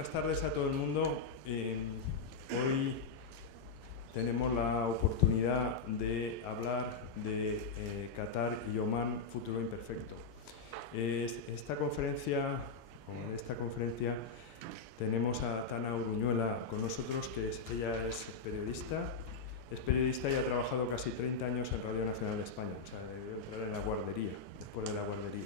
Buenas tardes a todo el mundo. Hoy tenemos la oportunidad de hablar de Qatar y Omán, futuro imperfecto. En esta conferencia tenemos a Tana Uruñuela con nosotros, que ella es periodista y ha trabajado casi 30 años en Radio Nacional de España, o sea, debe entrar en la guardería, después de la guardería.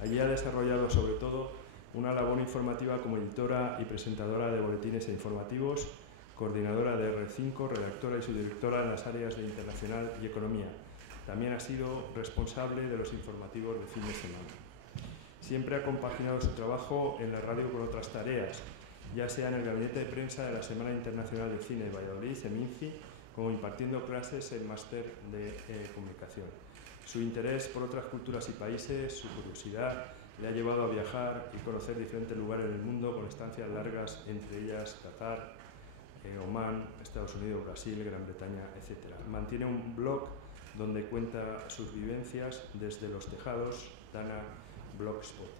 Allí ha desarrollado sobre todo una labor informativa como editora y presentadora de boletines e informativos, coordinadora de R5, redactora y subdirectora en las áreas de internacional y economía. También ha sido responsable de los informativos de fin de semana. Siempre ha compaginado su trabajo en la radio con otras tareas, ya sea en el gabinete de prensa de la Semana Internacional de Cine de Valladolid, SEMINCI, como impartiendo clases en máster de comunicación. Su interés por otras culturas y países, su curiosidad, le ha llevado a viajar y conocer diferentes lugares del mundo con estancias largas, entre ellas Qatar, Omán, Estados Unidos, Brasil, Gran Bretaña, etc. Mantiene un blog donde cuenta sus vivencias desde los tejados, Tana Blogspot.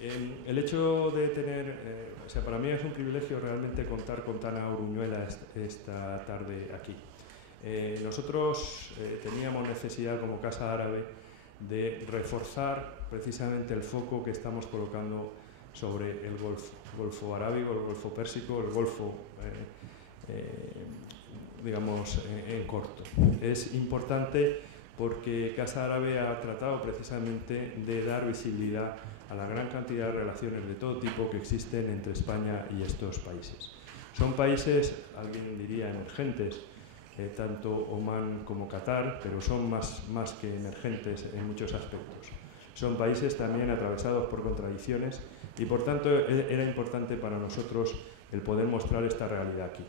El hecho de tener, para mí es un privilegio realmente contar con Tana Uruñuela esta tarde aquí. Nosotros teníamos necesidad como Casa Árabe de reforzar precisamente el foco que estamos colocando sobre el Golfo Arábigo, el Golfo Pérsico, el Golfo, digamos, en corto. Es importante porque Casa Árabe ha tratado precisamente de dar visibilidad a la gran cantidad de relaciones de todo tipo que existen entre España y estos países. Son países, alguien diría, emergentes, tanto Omán como Qatar, pero son más que emergentes en muchos aspectos. Son países también atravesados por contradicciones y, por tanto, era importante para nosotros el poder mostrar esta realidad aquí.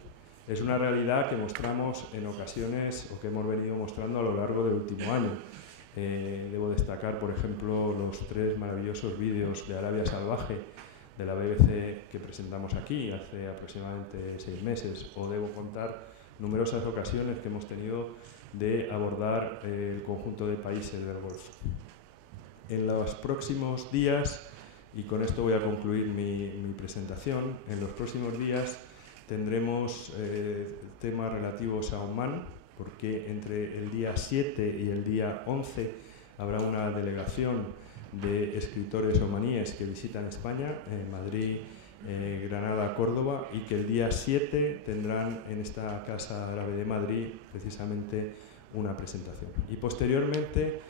Es una realidad que mostramos en ocasiones o que hemos venido mostrando a lo largo del último año. Debo destacar, por ejemplo, los 3 maravillosos vídeos de Arabia Salvaje de la BBC que presentamos aquí hace aproximadamente 6 meses, o debo contar numerosas ocasiones que hemos tenido de abordar el conjunto de países del Golfo. En los próximos días, y con esto voy a concluir mi presentación, en los próximos días tendremos temas relativos a Omán, porque entre el día 7 y el día 11 habrá una delegación de escritores omaníes que visitan España, Madrid, Granada, Córdoba, y que el día 7 tendrán en esta Casa Árabe de Madrid precisamente una presentación. Y posteriormente,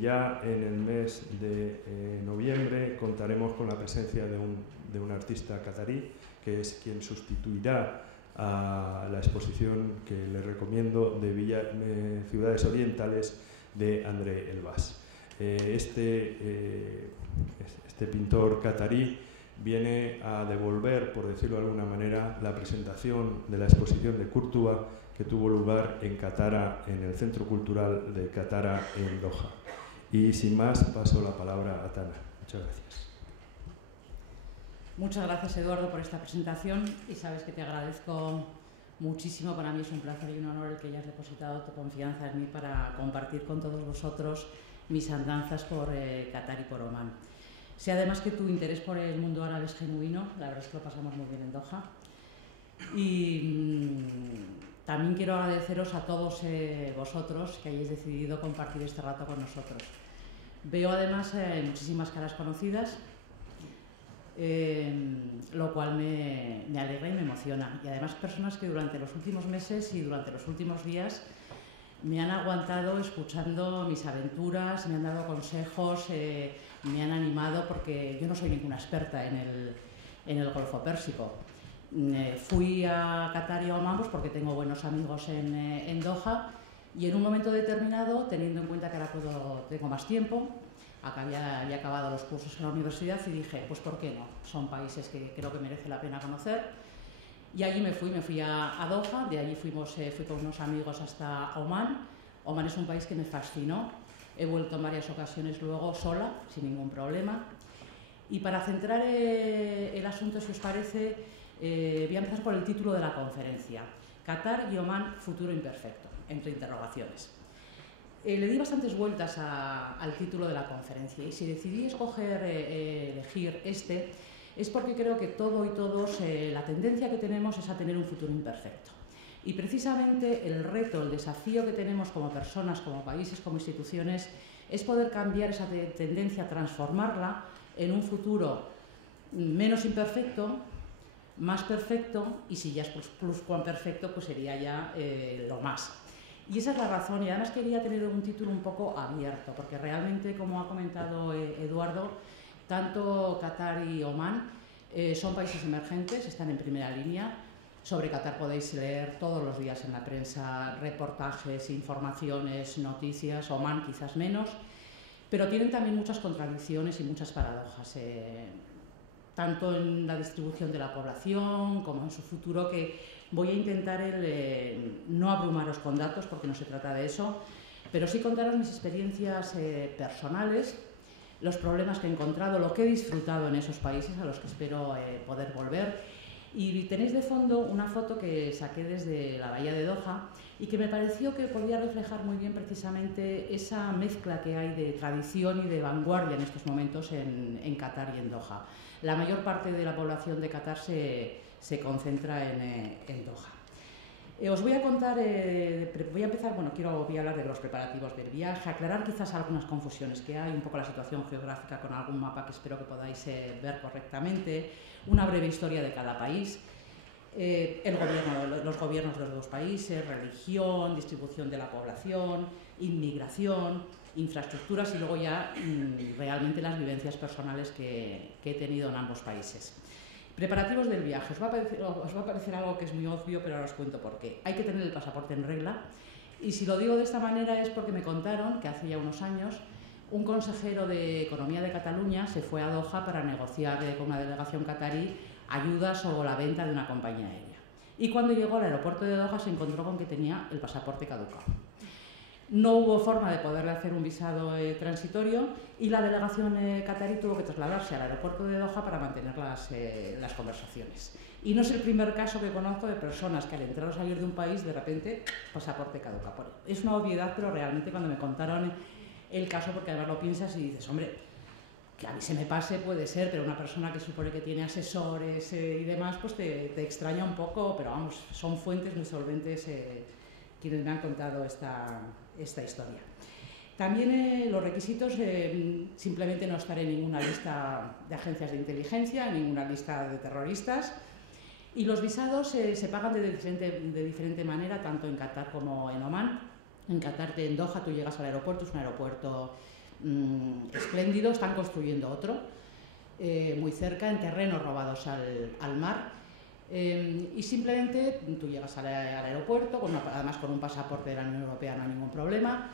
ya en el mes de noviembre, contaremos con la presencia de un artista catarí, que es quien sustituirá a la exposición que le recomiendo de Ciudades Orientales de André Elbaz. Este pintor catarí viene a devolver, por decirlo de alguna manera, la presentación de la exposición de Kurtuba que tuvo lugar en Katara, en el Centro Cultural de Katara, en Doha. Y sin más, paso la palabra a Tana. Muchas gracias. Muchas gracias, Eduardo, por esta presentación, y sabes que te agradezco muchísimo. Para mí es un placer y un honor el que hayas depositado tu confianza en mí para compartir con todos vosotros mis andanzas por Qatar y por Omán. Sé además que tu interés por el mundo árabe es genuino, la verdad es que lo pasamos muy bien en Doha. Y también quiero agradeceros a todos vosotros que hayáis decidido compartir este rato con nosotros. Veo además muchísimas caras conocidas, lo cual me alegra y me emociona. Y además personas que durante los últimos meses y durante los últimos días me han aguantado escuchando mis aventuras, me han dado consejos, me han animado, porque yo no soy ninguna experta en el Golfo Pérsico. Fui a Qatar y a Omán porque tengo buenos amigos en Doha, y en un momento determinado, teniendo en cuenta que ahora tengo más tiempo, había acabado los cursos en la universidad, y dije, pues ¿por qué no? Son países que creo que merece la pena conocer. Y allí me fui a Doha, de allí fui con unos amigos hasta Omán. Omán es un país que me fascinó. He vuelto en varias ocasiones luego sola, sin ningún problema. Y para centrar el asunto, si os parece, voy a empezar por el título de la conferencia: Qatar y Omán, futuro imperfecto, entre interrogaciones. Le di bastantes vueltas al título de la conferencia, y si decidí elegir es porque creo que todo y todos, la tendencia que tenemos es a tener un futuro imperfecto. Y precisamente el reto, el desafío que tenemos como personas, como países, como instituciones, es poder cambiar esa tendencia, transformarla en un futuro menos imperfecto, más perfecto, y si ya es pluscuamperfecto, pues sería ya lo más. Y esa es la razón, y además quería tener un título un poco abierto, porque realmente, como ha comentado Eduardo, tanto Qatar y Omán son países emergentes, están en primera línea. Sobre Qatar podéis leer todos los días en la prensa reportajes, informaciones, noticias, Omán quizás menos, pero tienen también muchas contradicciones y muchas paradojas, tanto en la distribución de la población como en su futuro, que voy a intentar no abrumaros con datos porque no se trata de eso, pero sí contaros mis experiencias personales, los problemas que he encontrado, lo que he disfrutado en esos países a los que espero poder volver. Y tenéis de fondo una foto que saqué desde la bahía de Doha y que me pareció que podía reflejar muy bien precisamente esa mezcla que hay de tradición y de vanguardia en estos momentos en Qatar y en Doha. La mayor parte de la población de Qatar se concentra en Doha. Os voy a contar, voy a empezar, voy a hablar de los preparativos del viaje, aclarar quizás algunas confusiones que hay, un poco la situación geográfica con algún mapa que espero que podáis ver correctamente, una breve historia de cada país, los gobiernos de los dos países, religión, distribución de la población, inmigración, infraestructuras y luego ya realmente las vivencias personales que he tenido en ambos países. Preparativos del viaje. Os va a parecer algo que es muy obvio, pero ahora os cuento por qué. Hay que tener el pasaporte en regla, y si lo digo de esta manera es porque me contaron que hace ya unos años un consejero de Economía de Cataluña se fue a Doha para negociar con una delegación catarí ayudas o la venta de una compañía aérea. Y cuando llegó al aeropuerto de Doha se encontró con que tenía el pasaporte caducado. No hubo forma de poderle hacer un visado transitorio y la delegación catarí tuvo que trasladarse al aeropuerto de Doha para mantener las conversaciones. Y no es el primer caso que conozco de personas que al entrar o salir de un país, de repente, pasaporte caducado. Es una obviedad, pero realmente cuando me contaron el caso, porque además lo piensas y dices, hombre, que a mí se me pase puede ser, pero una persona que supone que tiene asesores y demás, pues te extraña un poco, pero vamos, son fuentes muy solventes quienes me han contado esta historia. También los requisitos, simplemente no estar en ninguna lista de agencias de inteligencia, en ninguna lista de terroristas, y los visados se pagan de diferente manera, tanto en Qatar como en Omán. En Qatar, en Doha, tú llegas al aeropuerto, es un aeropuerto espléndido, están construyendo otro, muy cerca, en terrenos robados al mar. Y simplemente tú llegas al aeropuerto, además con un pasaporte de la Unión Europea no hay ningún problema,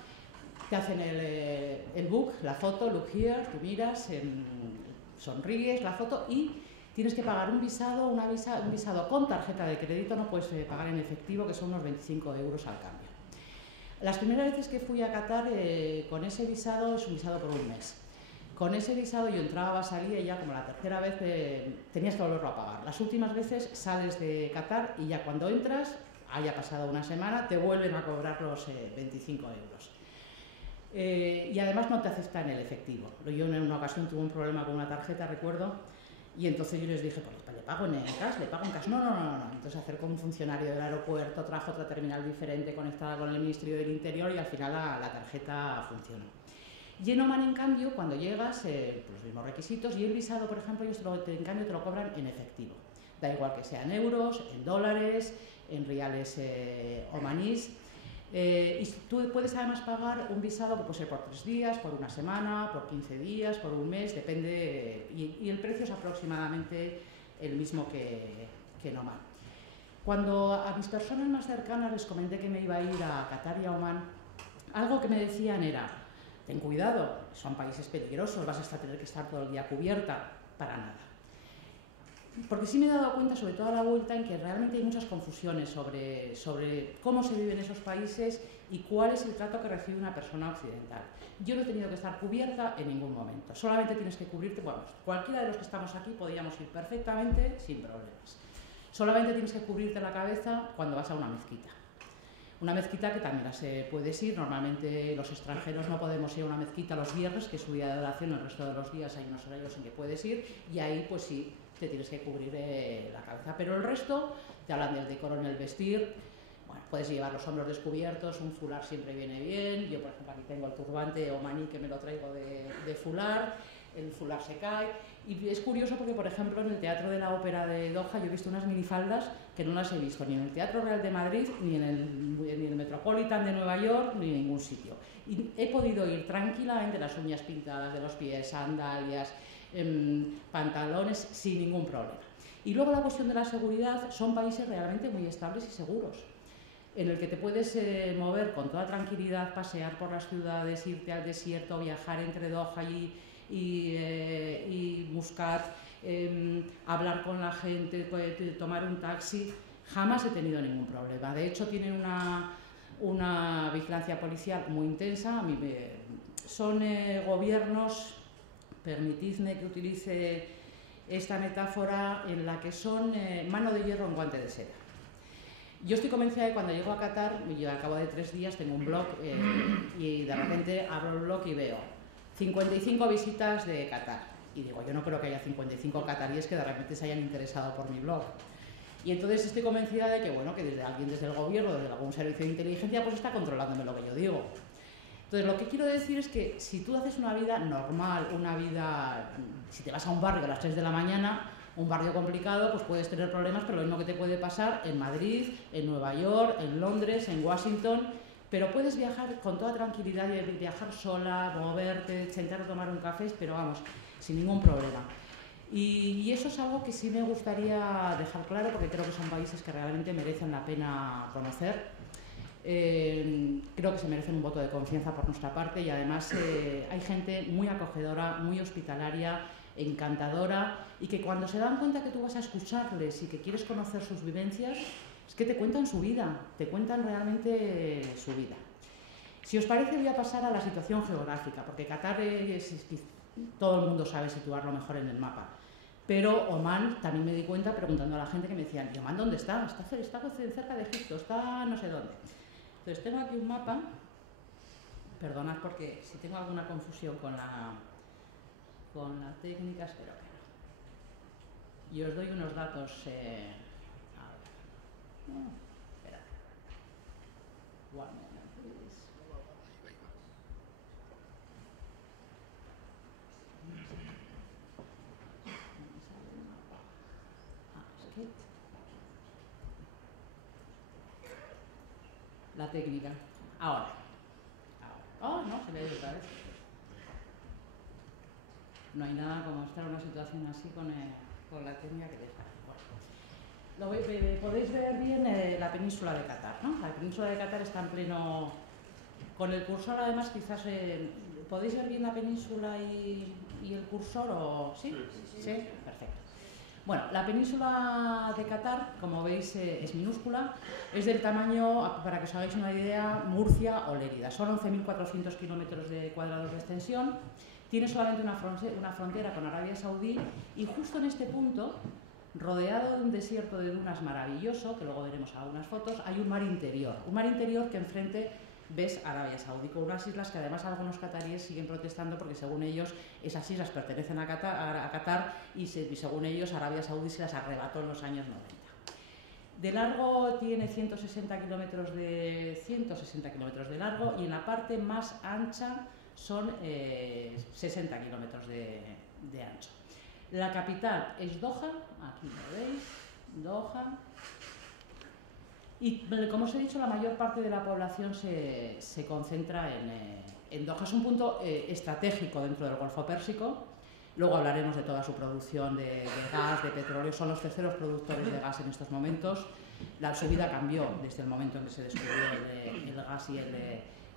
te hacen el book, la foto, look here, tú miras, sonríes, la foto, y tienes que pagar un visado con tarjeta de crédito, no puedes pagar en efectivo, que son unos 25 euros al cambio. Las primeras veces que fui a Qatar con ese visado, es un visado por un mes. Con ese visado yo entraba, salía y ya como la tercera vez tenías que volverlo a pagar. Las últimas veces sales de Qatar y ya cuando entras, haya pasado una semana, te vuelven a cobrar los 25 euros. Y además no te aceptan el efectivo. Yo en una ocasión tuve un problema con una tarjeta, recuerdo, y entonces yo les dije, pues le pago en cash, le pago en cash. No. Entonces acercó un funcionario del aeropuerto, trajo otra terminal diferente conectada con el Ministerio del Interior y al final la tarjeta funcionó. Y en Omán, en cambio, cuando llegas, los mismos requisitos, y el visado, por ejemplo, ellos en cambio te lo cobran en efectivo. Da igual que sea en euros, en dólares, en reales omaníes. Y tú puedes además pagar un visado que puede ser por 3 días, por una semana, por 15 días, por un mes, depende, y el precio es aproximadamente el mismo que en Omán. Cuando a mis personas más cercanas les comenté que me iba a ir a Qatar y a Omán, algo que me decían era, ten cuidado, son países peligrosos, vas a tener que estar todo el día cubierta, para nada. Porque sí me he dado cuenta, sobre todo a la vuelta, en que realmente hay muchas confusiones sobre cómo se vive en esos países y cuál es el trato que recibe una persona occidental. Yo no he tenido que estar cubierta en ningún momento, solamente tienes que cubrirte, bueno, cualquiera de los que estamos aquí podríamos ir perfectamente sin problemas. Solamente tienes que cubrirte la cabeza cuando vas a una mezquita. Una mezquita que también puedes ir, normalmente los extranjeros no podemos ir a una mezquita los viernes, que es su día de oración, el resto de los días hay unos horarios en que puedes ir, y ahí pues sí, te tienes que cubrir la cabeza. Pero el resto te hablan del decoro en el vestir. Bueno, puedes llevar los hombros descubiertos, un fular siempre viene bien. Yo, por ejemplo, aquí tengo el turbante omaní que me lo traigo de fular. El fular se cae. Y es curioso porque, por ejemplo, en el Teatro de la Ópera de Doha yo he visto unas minifaldas que no las he visto ni en el Teatro Real de Madrid, ni en el Metropolitan de Nueva York, ni en ningún sitio. Y he podido ir tranquilamente, las uñas pintadas de los pies, sandalias, pantalones, sin ningún problema. Y luego la cuestión de la seguridad, son países realmente muy estables y seguros, en el que te puedes mover con toda tranquilidad, pasear por las ciudades, irte al desierto, viajar entre Doha y Muscat, hablar con la gente, tomar un taxi. Jamás he tenido ningún problema. De hecho, tienen una vigilancia policial muy intensa. Son gobiernos, permitidme que utilice esta metáfora, en la que son mano de hierro en guante de seda. Yo estoy convencida de que cuando llego a Qatar, yo al cabo de 3 días tengo un blog y de repente abro el blog y veo 55 visitas de Qatar. Y digo, yo no creo que haya 55 cataríes que de repente se hayan interesado por mi blog. Y entonces estoy convencida de que, bueno, que desde alguien desde el gobierno, desde algún servicio de inteligencia, pues está controlándome lo que yo digo. Entonces, lo que quiero decir es que si tú haces una vida normal, una vida, si te vas a un barrio a las 3 de la mañana, un barrio complicado, pues puedes tener problemas, pero lo mismo que te puede pasar en Madrid, en Nueva York, en Londres, en Washington, pero puedes viajar con toda tranquilidad y viajar sola, moverte, sentarte a tomar un café, pero vamos, sin ningún problema. Y eso es algo que sí me gustaría dejar claro, porque creo que son países que realmente merecen la pena conocer. Creo que se merecen un voto de confianza por nuestra parte, y además hay gente muy acogedora, muy hospitalaria, encantadora, y que cuando se dan cuenta que tú vas a escucharles y que quieres conocer sus vivencias, es que te cuentan su vida, te cuentan realmente su vida. Si os parece, voy a pasar a la situación geográfica, porque Qatar todo el mundo sabe situarlo mejor en el mapa. Pero Omán, también me di cuenta preguntando a la gente, que me decían, ¿y Omán dónde está? Está cerca de Egipto, está no sé dónde. Entonces tengo aquí un mapa, perdonad porque si tengo alguna confusión con la técnica, espero que no. Y os doy unos datos. Espera. One moment, please. La técnica. Ahora. Oh, no, se me ha ido otra vez. No hay nada como estar en una situación así con la técnica que deja. Bueno. Podéis ver bien la península de Qatar, ¿no? La península de Qatar está en pleno... Con el cursor, además, quizás... ¿Podéis ver bien la península y el cursor? ¿O... ¿Sí? ¿Sí? Perfecto. Bueno, la península de Qatar, como veis, es minúscula. Es del tamaño, para que os hagáis una idea, Murcia o Lérida. Son 11.400 kilómetros cuadrados de extensión. Tiene solamente una frontera con Arabia Saudí, y justo en este punto, rodeado de un desierto de dunas maravilloso, que luego veremos algunas fotos, hay un mar interior. Un mar interior que enfrente ves Arabia Saudí, con unas islas que además algunos cataríes siguen protestando porque según ellos esas islas pertenecen a Qatar y según ellos Arabia Saudí se las arrebató en los años 90. De largo tiene 160 kilómetros de largo, y en la parte más ancha son 60 kilómetros de ancho. La capital es Doha, aquí lo veis, Doha. Y como os he dicho, la mayor parte de la población se concentra en Doha. Es un punto estratégico dentro del Golfo Pérsico. Luego hablaremos de toda su producción de gas, de petróleo. Son los terceros productores de gas en estos momentos. Su vida cambió desde el momento en que se descubrió el gas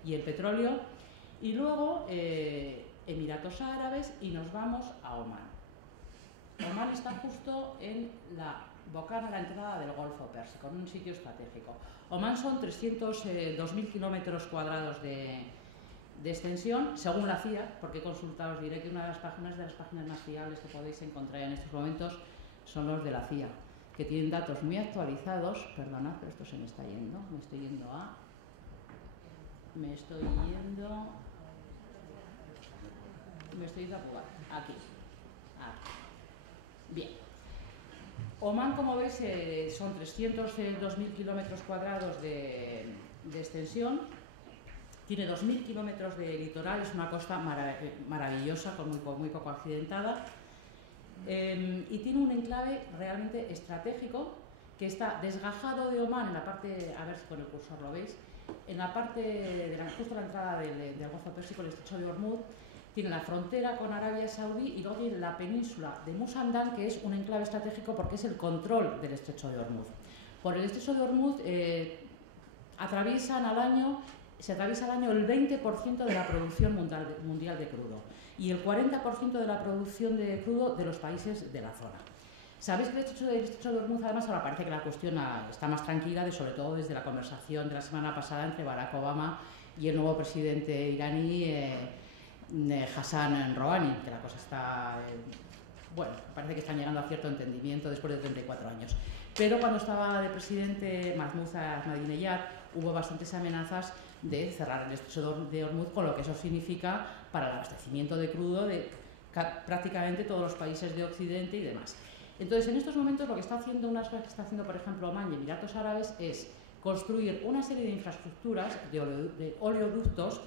y el petróleo. Y luego Emiratos Árabes, y nos vamos a Omán. Omán está justo en la bocana, la entrada del Golfo Pérsico, en un sitio estratégico. Omán son 302.000 kilómetros cuadrados de extensión, según la CIA, porque he consultado, os diré que una de las páginas más fiables que podéis encontrar en estos momentos son los de la CIA, que tienen datos muy actualizados. Perdonad, pero esto se me está yendo. Me estoy yendo a jugar. Aquí. Bien. Omán, como veis, son 302.000 kilómetros cuadrados de extensión, tiene 2.000 kilómetros de litoral, es una costa maravillosa, muy poco accidentada, y tiene un enclave realmente estratégico que está desgajado de Omán en la parte, a ver si con el cursor lo veis, en la parte de justo a la entrada del Golfo Pérsico, el estrecho de Hormuz. Tiene la frontera con Arabia Saudí y luego tiene la península de Musandán, que es un enclave estratégico porque es el control del estrecho de Hormuz. Por el estrecho de Hormuz se atraviesa al año el 20% de la producción mundial de crudo y el 40% de la producción de crudo de los países de la zona. Sabéis que el estrecho de Hormuz, además, ahora parece que la cuestión está más tranquila, sobre todo desde la conversación de la semana pasada entre Barack Obama y el nuevo presidente iraní, Hassan Rouhani, que la cosa está, bueno, parece que están llegando a cierto entendimiento después de 34 años. Pero cuando estaba de presidente Mahmoud Ahmadinejad hubo bastantes amenazas de cerrar el estrecho de Hormuz, con lo que eso significa para el abastecimiento de crudo de prácticamente todos los países de Occidente y demás. Entonces, en estos momentos lo que está haciendo, por ejemplo, Omán y Emiratos Árabes es construir una serie de infraestructuras de oleoductos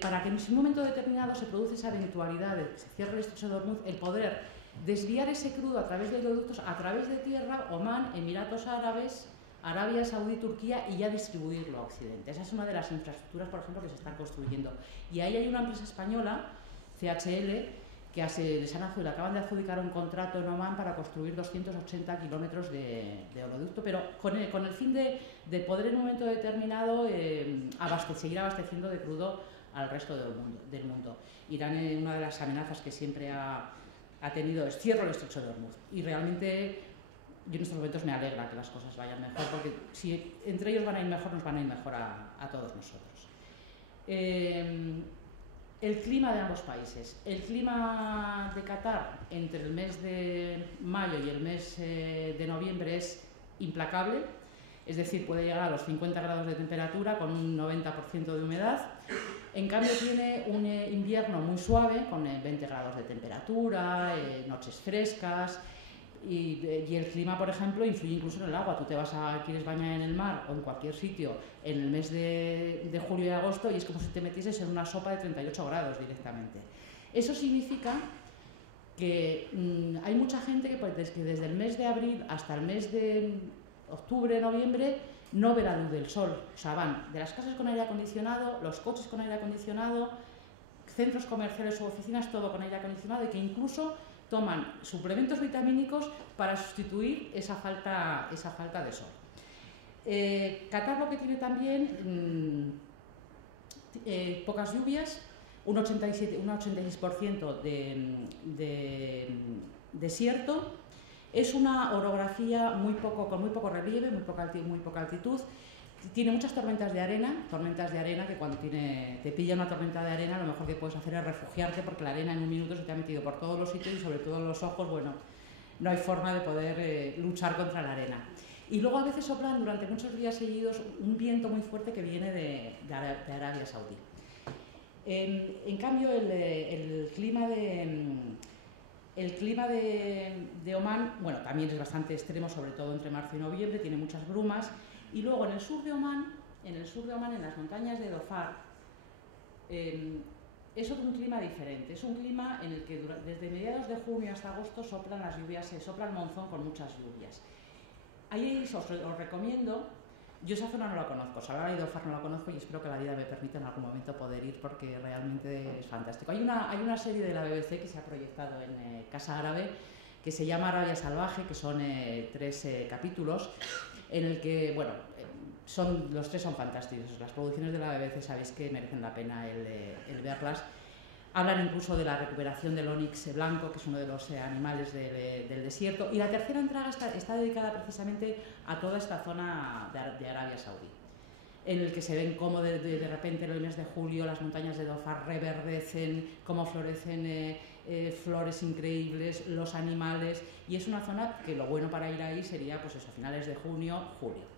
para que en un momento determinado se produce esa eventualidad de que se cierre el estrecho de Hormuz, el poder desviar ese crudo a través de oleoductos, a través de tierra, Omán, Emiratos Árabes, Arabia Saudí, Turquía, y ya distribuirlo a Occidente. Esa es una de las infraestructuras, por ejemplo, que se están construyendo. Y ahí hay una empresa española, CHL, que le acaban de adjudicar un contrato en Omán para construir 280 kilómetros de oleoducto, pero con el fin de poder en un momento determinado seguir abasteciendo de crudo al resto del mundo. Irán, una de las amenazas que siempre ha tenido es cierro el estrecho de Hormuz, y realmente yo en estos momentos me alegra que las cosas vayan mejor, porque si entre ellos van a ir mejor, nos van a ir mejor a todos nosotros. El clima de ambos países. El clima de Qatar entre el mes de mayo y el mes de noviembre es implacable, es decir, puede llegar a los 50 grados de temperatura con un 90% de humedad. En cambio tiene un invierno muy suave con 20 grados de temperatura, noches frescas, y el clima, por ejemplo, influye incluso en el agua. Tú quieres bañar en el mar o en cualquier sitio en el mes de julio y agosto y es como si te metieses en una sopa de 38 grados directamente. Eso significa que hay mucha gente que desde el mes de abril hasta el mes de octubre, noviembre, no ve la luz del sol. O sea, van de las casas con aire acondicionado, los coches con aire acondicionado, centros comerciales u oficinas, todo con aire acondicionado, y que incluso toman suplementos vitamínicos para sustituir esa falta de sol. Qatar lo que tiene también, pocas lluvias, un 86% de desierto. Es una orografía con muy poco relieve, muy poca altitud. Tiene muchas tormentas de arena que cuando te pilla una tormenta de arena, lo mejor que puedes hacer es refugiarte, porque la arena en un minuto se te ha metido por todos los sitios y sobre todo en los ojos. Bueno, no hay forma de poder luchar contra la arena. Y luego a veces soplan durante muchos días seguidos un viento muy fuerte que viene de Arabia Saudí. En cambio, el clima de Omán, bueno, también es bastante extremo, sobre todo entre marzo y noviembre, tiene muchas brumas. Y luego en el sur de Omán, en las montañas de Dhofar, es un clima diferente. Es un clima en el que desde mediados de junio hasta agosto soplan las lluvias, sopla el monzón con muchas lluvias. Ahí os recomiendo. Yo esa zona no la conozco, Salar y Dhofar no la conozco, y espero que la vida me permita en algún momento poder ir, porque realmente es fantástico. Hay una serie de la BBC que se ha proyectado en Casa Árabe, que se llama Arabia Salvaje, que son 3 capítulos, en el que, bueno, los 3 son fantásticos. Las producciones de la BBC sabéis que merecen la pena el verlas. Hablan incluso de la recuperación del onix blanco, que es uno de los animales del desierto. Y la tercera entrega está dedicada precisamente a toda esta zona de Arabia Saudí, en el que se ven cómo de repente en el mes de julio las montañas de Dhofar reverdecen, cómo florecen flores increíbles, los animales, y es una zona que lo bueno para ir ahí sería, pues eso, a finales de junio, julio.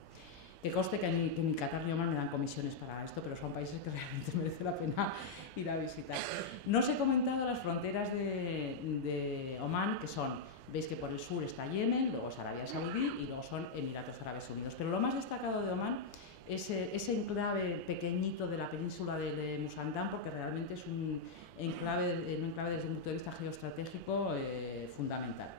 Que conste que ni Qatar ni Omán me dan comisiones para esto, pero son países que realmente merece la pena ir a visitar. No os he comentado las fronteras de Omán, que son Veis que por el sur está Yemen, luego es Arabia Saudí y luego son Emiratos Árabes Unidos. Pero lo más destacado de Omán es ese enclave pequeñito de la península de Musandam, porque realmente es un enclave desde un punto de vista geoestratégico fundamental.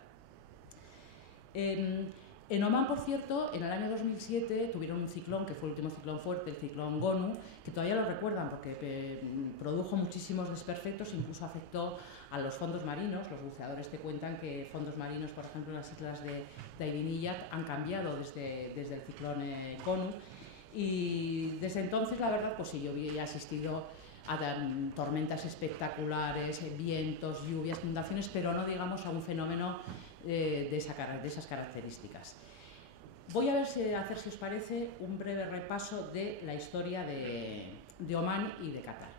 En Omán, por cierto, en el año 2007 tuvieron un ciclón, que fue el último ciclón fuerte, el ciclón Gonu, que todavía lo recuerdan porque produjo muchísimos desperfectos, incluso afectó a los fondos marinos. Los buceadores te cuentan que fondos marinos, por ejemplo, en las islas de Airiniyat han cambiado desde el ciclón Gonu. Y desde entonces, la verdad, pues sí, yo he asistido a tormentas espectaculares, vientos, lluvias, inundaciones, pero no digamos a un fenómeno de esas características. Voy a hacer, si os parece, un breve repaso de la historia de Omán y de Qatar.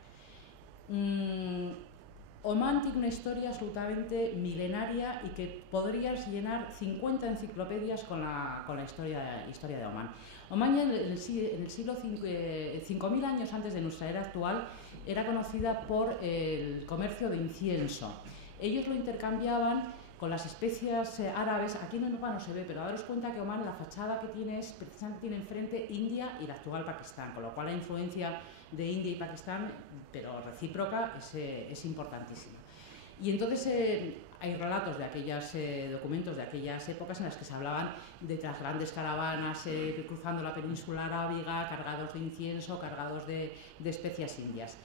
Omán tiene una historia absolutamente milenaria y que podrías llenar 50 enciclopedias con la historia de Omán. Omán ya en el siglo 5.000 años antes de nuestra era actual era conocida por el comercio de incienso. Ellos lo intercambiaban con las especias árabes. Aquí en Europa no se ve, pero daros cuenta que Omán, la fachada que tiene es precisamente tiene enfrente India y la actual Pakistán, con lo cual la influencia de India y Pakistán, pero recíproca, es importantísima. Y entonces hay relatos de aquellos documentos de aquellas épocas en las que se hablaban de las grandes caravanas cruzando la península arábiga, cargados de incienso, cargados de especias indias.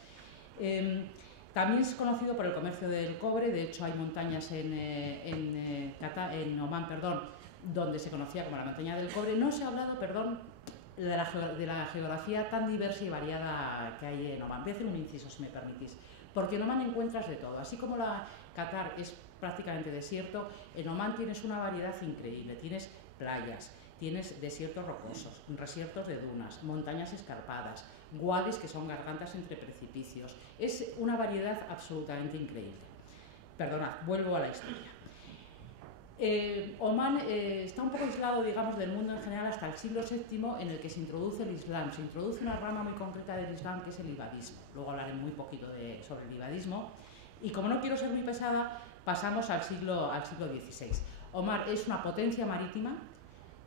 También es conocido por el comercio del cobre. De hecho, hay montañas en Omán, donde se conocía como la montaña del cobre. No se ha hablado, de la geografía tan diversa y variada que hay en Omán. Voy a hacer un inciso, si me permitís, porque en Omán encuentras de todo. Así como Qatar es prácticamente desierto, en Omán tienes una variedad increíble. Tienes playas, tienes desiertos rocosos, desiertos de dunas, montañas escarpadas, wadis, que son gargantas entre precipicios. Es una variedad absolutamente increíble. Perdonad, vuelvo a la historia. Omán está un poco aislado, digamos, del mundo en general hasta el siglo VII, en el que se introduce el Islam. Se introduce una rama muy concreta del Islam, que es el ibadismo. Luego hablaré muy poquito sobre el ibadismo. Y como no quiero ser muy pesada, pasamos al siglo XVI. Omán es una potencia marítima.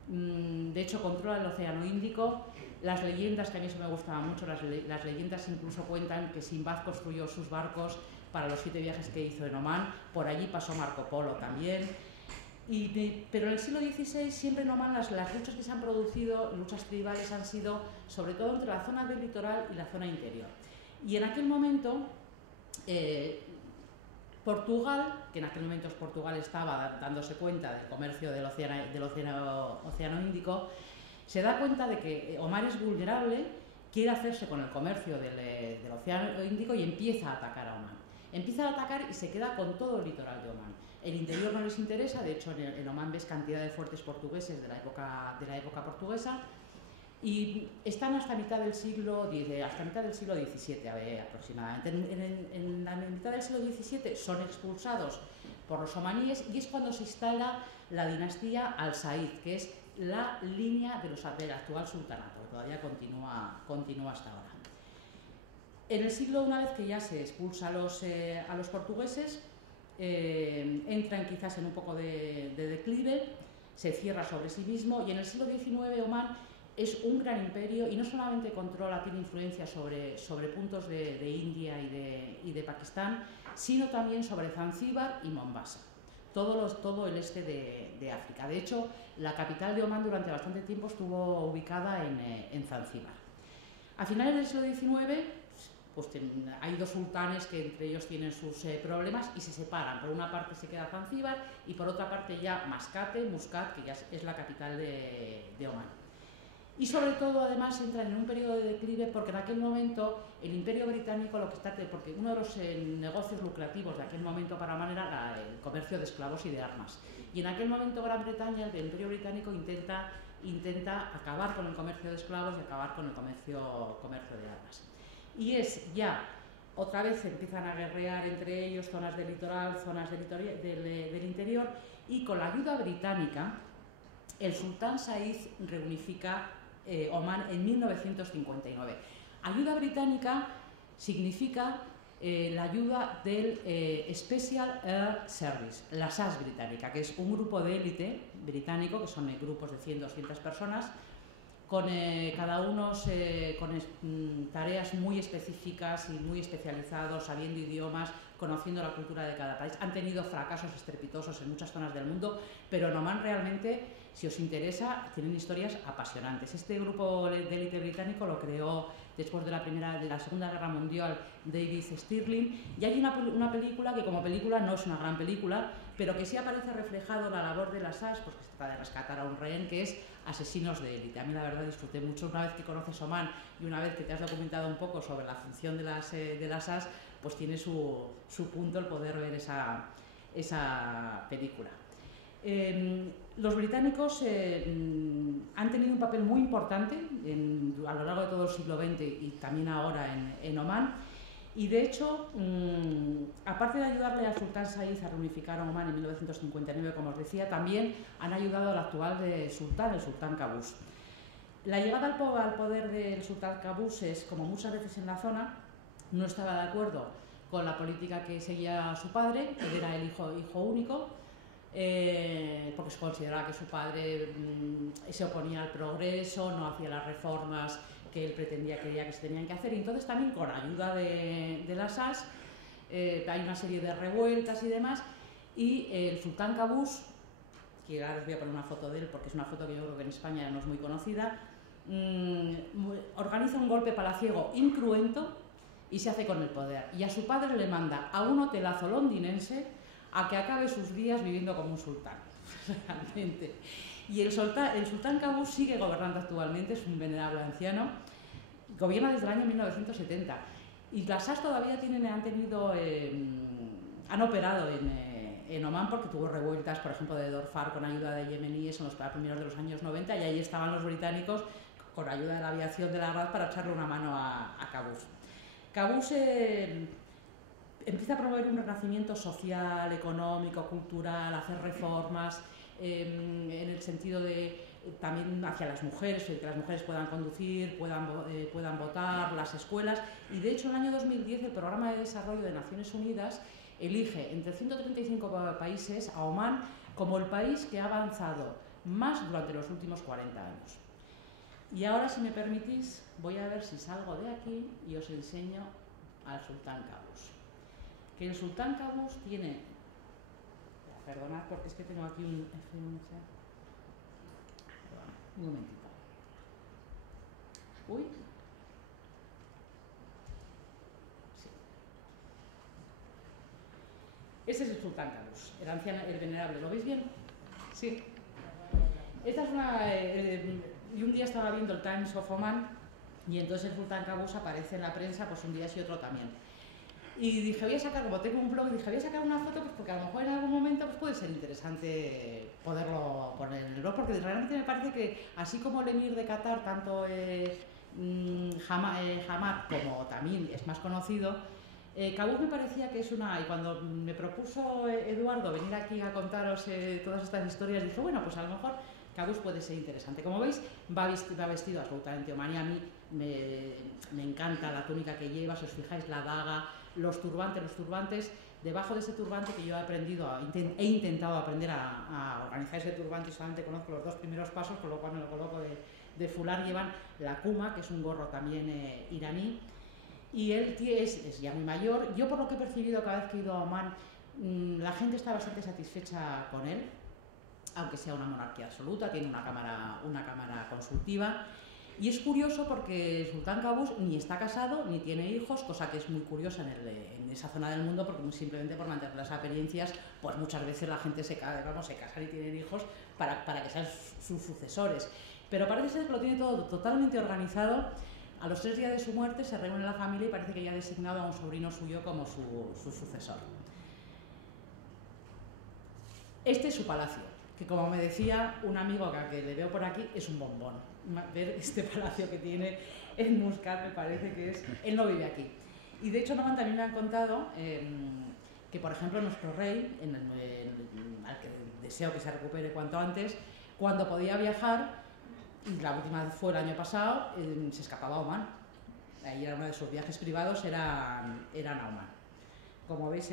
De hecho, controla el Océano Índico. Las leyendas, que a mí eso me gustaba mucho, las leyendas incluso cuentan que Sinbad construyó sus barcos para los 7 viajes que hizo en Omán. Por allí pasó Marco Polo también. Pero en el siglo XVI, siempre en Omán, las luchas que se han producido, luchas tribales, han sido sobre todo entre la zona del litoral y la zona interior. Y en aquel momento, Portugal, que en aquel momento Portugal estaba dándose cuenta del comercio del Océano Índico, se da cuenta de que Omán es vulnerable, quiere hacerse con el comercio del Océano Índico y empieza a atacar a Omán. Empieza a atacar y se queda con todo el litoral de Omán. El interior no les interesa. De hecho, en Omán ves cantidad de fuertes portugueses de la época portuguesa, y están hasta mitad del siglo XVII aproximadamente. En la mitad del siglo XVII son expulsados por los omaníes y es cuando se instala la dinastía Al-Said, que es la línea del actual sultanato, que todavía continúa hasta ahora. Una vez que ya se expulsa a los portugueses, entran quizás en un poco de declive, se cierra sobre sí mismo, y en el siglo XIX Omán es un gran imperio y no solamente tiene influencia sobre puntos de India y de Pakistán, sino también sobre Zanzíbar y Mombasa, todo el este de África. De hecho, la capital de Omán durante bastante tiempo estuvo ubicada en Zanzíbar. A finales del siglo XIX, pues hay 2 sultanes que entre ellos tienen sus problemas y se separan. Por una parte se queda Zanzíbar y por otra parte ya Muscat, que ya es la capital de Omán. Y sobre todo, además, entran en un periodo de declive porque en aquel momento el Imperio Británico, porque uno de los negocios lucrativos de aquel momento para Omán era el comercio de esclavos y de armas. Y en aquel momento Gran Bretaña, el Imperio Británico, intenta acabar con el comercio de esclavos y acabar con el comercio de armas. Y otra vez empiezan a guerrear entre ellos, zonas del litoral, zonas del interior, y con la ayuda británica, el sultán Said reunifica Omán en 1959. Ayuda británica significa la ayuda del Special Air Service, la SAS británica, que es un grupo de élite británico, que son grupos de 100-200 personas, con cada uno con tareas muy específicas y muy especializados, sabiendo idiomas, conociendo la cultura de cada país. Han tenido fracasos estrepitosos en muchas zonas del mundo, pero en Omán realmente, si os interesa, tienen historias apasionantes. Este grupo de élite británico lo creó después de la Segunda Guerra Mundial David Stirling, y hay una película que como película no es una gran película, pero que sí aparece reflejado la labor de las SAS, porque se trata de rescatar a un rehén, que es Asesinos de élite. A mí la verdad disfruté mucho. Una vez que conoces Omán y una vez que te has documentado un poco sobre la función de las SAS, pues tiene su punto el poder ver esa película. Los británicos han tenido un papel muy importante a lo largo de todo el siglo XX y también ahora en Omán, y de hecho, aparte de ayudarle al sultán Said a reunificar a Omán en 1959, como os decía, también han ayudado al actual sultán, el sultán Qaboos. La llegada al poder del sultán Qaboos es, como muchas veces en la zona, no estaba de acuerdo con la política que seguía su padre, que era el hijo único, porque se consideraba que su padre se oponía al progreso, no hacía las reformas que él creía que se tenían que hacer, y entonces también con ayuda de las SAS hay una serie de revueltas y demás, y el sultán Qaboos, que ahora os voy a poner una foto de él porque es una foto que yo creo que en España no es muy conocida, organiza un golpe palaciego incruento y se hace con el poder, y a su padre le manda a un hotelazo londinense a que acabe sus días viviendo como un sultán, realmente. Y el sultán Qaboos sigue gobernando actualmente, es un venerable anciano, gobierna desde el año 1970. Y las SAS todavía han operado en Omán, porque tuvo revueltas, por ejemplo, de Dorfar con ayuda de yemeníes en los primeros de los años 90, y ahí estaban los británicos con ayuda de la aviación de la RAF para echarle una mano a Qaboos. Qaboos empieza a promover un renacimiento social, económico, cultural, hacer reformas en el sentido de también hacia las mujeres, que las mujeres puedan conducir, puedan votar, las escuelas, y de hecho en el año 2010 el Programa de Desarrollo de Naciones Unidas elige entre 135 países a Omán como el país que ha avanzado más durante los últimos 40 años. Y ahora, si me permitís, voy a ver si salgo de aquí y os enseño al sultán Qaboos. Que el sultán Qaboos tiene, perdonad porque es que tengo aquí un momentito. Uy. Sí. Este es el sultán Qaboos, el anciano, el venerable. ¿Lo veis bien? Sí. Esta es una... y un día estaba viendo el Times of Oman y entonces el sultán Qaboos aparece en la prensa, pues un día sí, otro también. Y dije, voy a sacar, como tengo un blog, dije, voy a sacar una foto pues porque a lo mejor en algún momento pues puede ser interesante poderlo poner en el blog, porque realmente me parece que así como el emir de Qatar, tanto Hamad como Tamim es más conocido, Qaboos me parecía que es una... Y cuando me propuso Eduardo venir aquí a contaros todas estas historias, dije, bueno, pues a lo mejor Qaboos puede ser interesante. Como veis, va vestido absolutamente omaní. A mí me encanta la túnica que lleva, si os fijáis, la daga, los turbantes, debajo de ese turbante que yo he intentado aprender a organizar ese turbante, y solamente conozco los dos primeros pasos, con lo cual me lo coloco de fular. Llevan la kuma, que es un gorro también iraní, y él es ya muy mayor. Yo, por lo que he percibido cada vez que he ido a Omán, la gente está bastante satisfecha con él, aunque sea una monarquía absoluta, tiene una cámara consultiva. Y es curioso porque el sultán Qaboos ni está casado ni tiene hijos, cosa que es muy curiosa en esa zona del mundo, porque simplemente por mantener las apariencias, pues muchas veces la gente se casan y tienen hijos para que sean sus sucesores. Pero parece ser que lo tiene todo totalmente organizado. A los 3 días de su muerte se reúne la familia y parece que ya ha designado a un sobrino suyo como su sucesor. Este es su palacio, que como me decía un amigo que le veo por aquí, es un bombón. Ver este palacio que tiene en Muscat me parece que es... Él no vive aquí. Y de hecho también me han contado que, por ejemplo, nuestro rey, al que deseo que se recupere cuanto antes, cuando podía viajar, y la última vez fue el año pasado, se escapaba a Omán. ahí era uno de sus viajes privados, era Naumann. Como veis,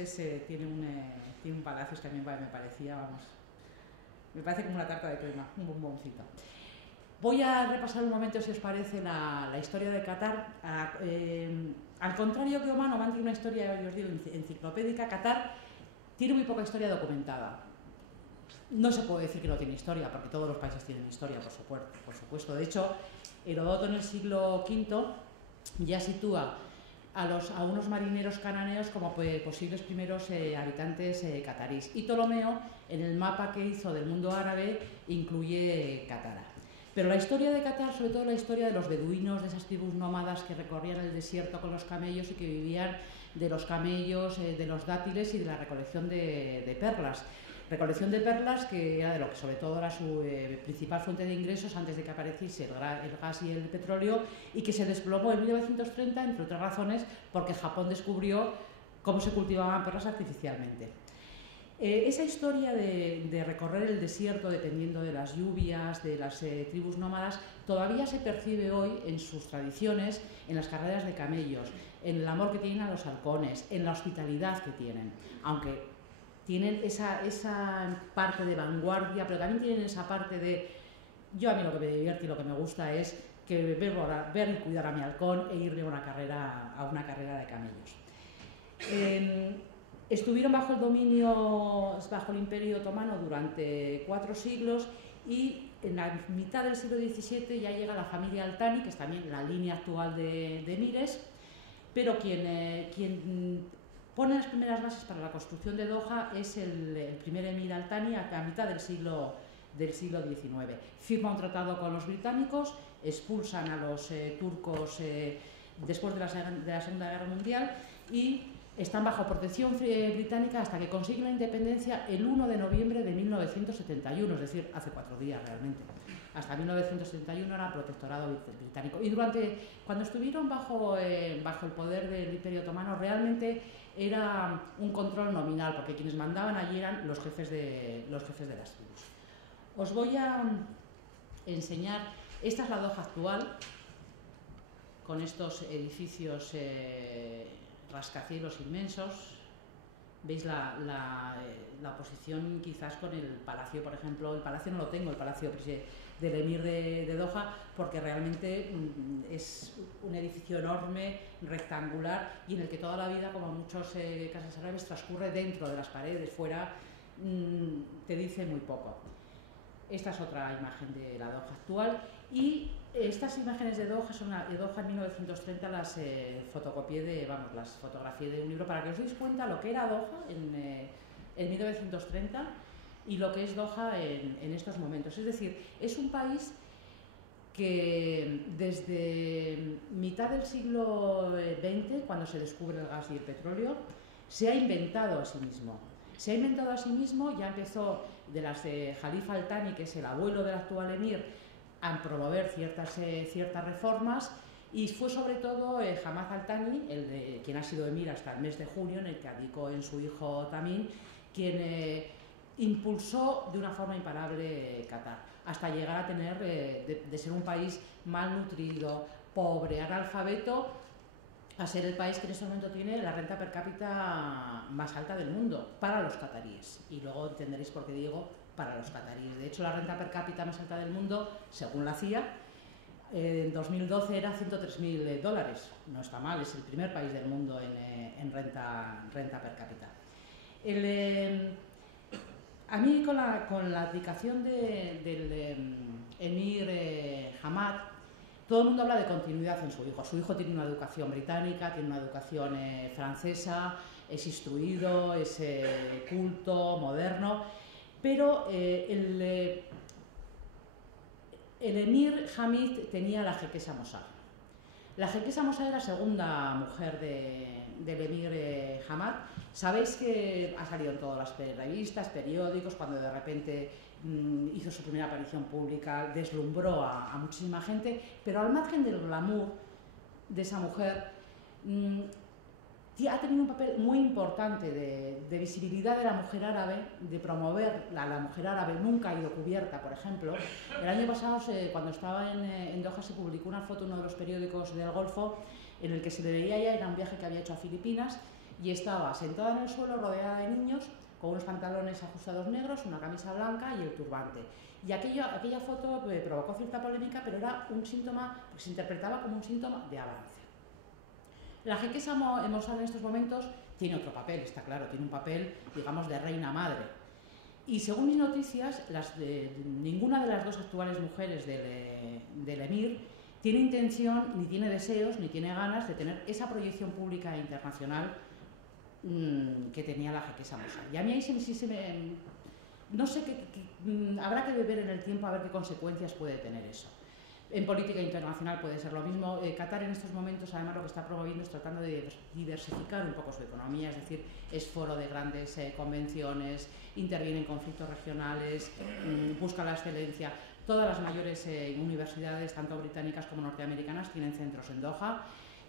tiene un palacio que a mí me parecía, vamos, me parece como una tarta de crema, un bomboncito. Voy a repasar un momento, si os parece, la historia de Qatar. Al contrario que Oman tiene una historia, yo os digo, enciclopédica. Qatar tiene muy poca historia documentada. No se puede decir que no tiene historia, porque todos los países tienen historia, por supuesto. De hecho, Heródoto en el siglo V ya sitúa a unos marineros cananeos como posibles primeros habitantes catarís. Y Ptolomeo, en el mapa que hizo del mundo árabe, incluye Qatar. Pero la historia de Qatar, sobre todo la historia de los beduinos, de esas tribus nómadas que recorrían el desierto con los camellos y que vivían de los camellos, de los dátiles y de la recolección de perlas. Recolección de perlas que era de lo que sobre todo era su principal fuente de ingresos antes de que apareciese el gas y el petróleo, y que se desplomó en 1930, entre otras razones, porque Japón descubrió cómo se cultivaban perlas artificialmente. Esa historia de recorrer el desierto dependiendo de las lluvias, de las tribus nómadas, todavía se percibe hoy en sus tradiciones, en las carreras de camellos, en el amor que tienen a los halcones, en la hospitalidad que tienen, aunque tienen esa parte de vanguardia, pero también tienen esa parte de, a mí lo que me divierte y lo que me gusta es que ver y cuidar a mi halcón e irle a una carrera de camellos. Estuvieron bajo el Imperio Otomano durante 4 siglos, y en la mitad del siglo XVII ya llega la familia Al-Thani, que es también la línea actual de emires, pero quien pone las primeras bases para la construcción de Doha es el primer emir Al-Thani a mitad del siglo XIX. Firma un tratado con los británicos, expulsan a los turcos después de la Segunda Guerra Mundial y están bajo protección británica hasta que consiguen la independencia el 1 de noviembre de 1971, es decir, hace 4 días realmente. Hasta 1971 era protectorado británico. Y cuando estuvieron bajo el poder del Imperio Otomano, realmente era un control nominal, porque quienes mandaban allí eran los jefes de las tribus. Os voy a enseñar, esta es la Doha actual, con estos edificios rascacielos inmensos. Veis la oposición quizás con el palacio, por ejemplo. El palacio no lo tengo, el palacio del emir de Doha, porque realmente es un edificio enorme, rectangular, y en el que toda la vida, como muchos casas árabes, transcurre dentro de las paredes. Fuera te dice muy poco. Esta es otra imagen de la Doha actual, y estas imágenes de Doha son de Doha en 1930, las fotografié de un libro para que os deis cuenta lo que era Doha en 1930 y lo que es Doha en estos momentos. Es decir, es un país que desde mitad del siglo XX, cuando se descubre el gas y el petróleo, se ha inventado a sí mismo. Ya empezó de las Jalifa Al-Thani, que es el abuelo del actual emir, a promover ciertas reformas, y fue sobre todo Hamad Al-Thani, quien ha sido emir hasta el mes de junio, en el que abdicó en su hijo Tamim, quien impulsó de una forma imparable Qatar, hasta llegar a tener, de ser un país malnutrido, pobre, analfabeto, a ser el país que en este momento tiene la renta per cápita más alta del mundo para los cataríes. Y luego entenderéis por qué digo para los cataríes. De hecho, la renta per cápita más alta del mundo, según la CIA, en 2012 era $103.000. No está mal, es el primer país del mundo en renta per cápita. A mí, con la abdicación del emir Hamad, todo el mundo habla de continuidad en su hijo. Su hijo tiene una educación británica, tiene una educación francesa, es instruido, es culto, moderno, pero el emir Hamid tenía la jequesa Mossad. La jequesa Mossad era la segunda mujer del emir Hamad. Sabéis que ha salido en todas las revistas, periódicos, cuando de repente hizo su primera aparición pública, deslumbró a muchísima gente, pero al margen del glamour de esa mujer, ha tenido un papel muy importante de visibilidad de la mujer árabe, de promover la mujer árabe. Nunca ha ido cubierta, por ejemplo. El año pasado, cuando estaba en Doha, se publicó una foto en uno de los periódicos del Golfo en el que se le veía ya, era un viaje que había hecho a Filipinas, y estaba sentada en el suelo rodeada de niños con unos pantalones ajustados negros, una camisa blanca y el turbante. Y aquella foto provocó cierta polémica, pero era un síntoma, se interpretaba como un síntoma de avance. La jequesa Emosal en estos momentos tiene otro papel, está claro, tiene un papel, digamos, de reina madre. Y según mis noticias, ninguna de las dos actuales mujeres del emir tiene intención, ni tiene deseos, ni tiene ganas de tener esa proyección pública e internacional que tenía la jequesa Emosal. Y a mí ahí no sé, habrá que ver en el tiempo a ver qué consecuencias puede tener eso. En política internacional puede ser lo mismo. Qatar en estos momentos, además, lo que está promoviendo es tratando de diversificar un poco su economía, es decir, es foro de grandes convenciones, interviene en conflictos regionales, busca la excelencia. Todas las mayores universidades, tanto británicas como norteamericanas, tienen centros en Doha.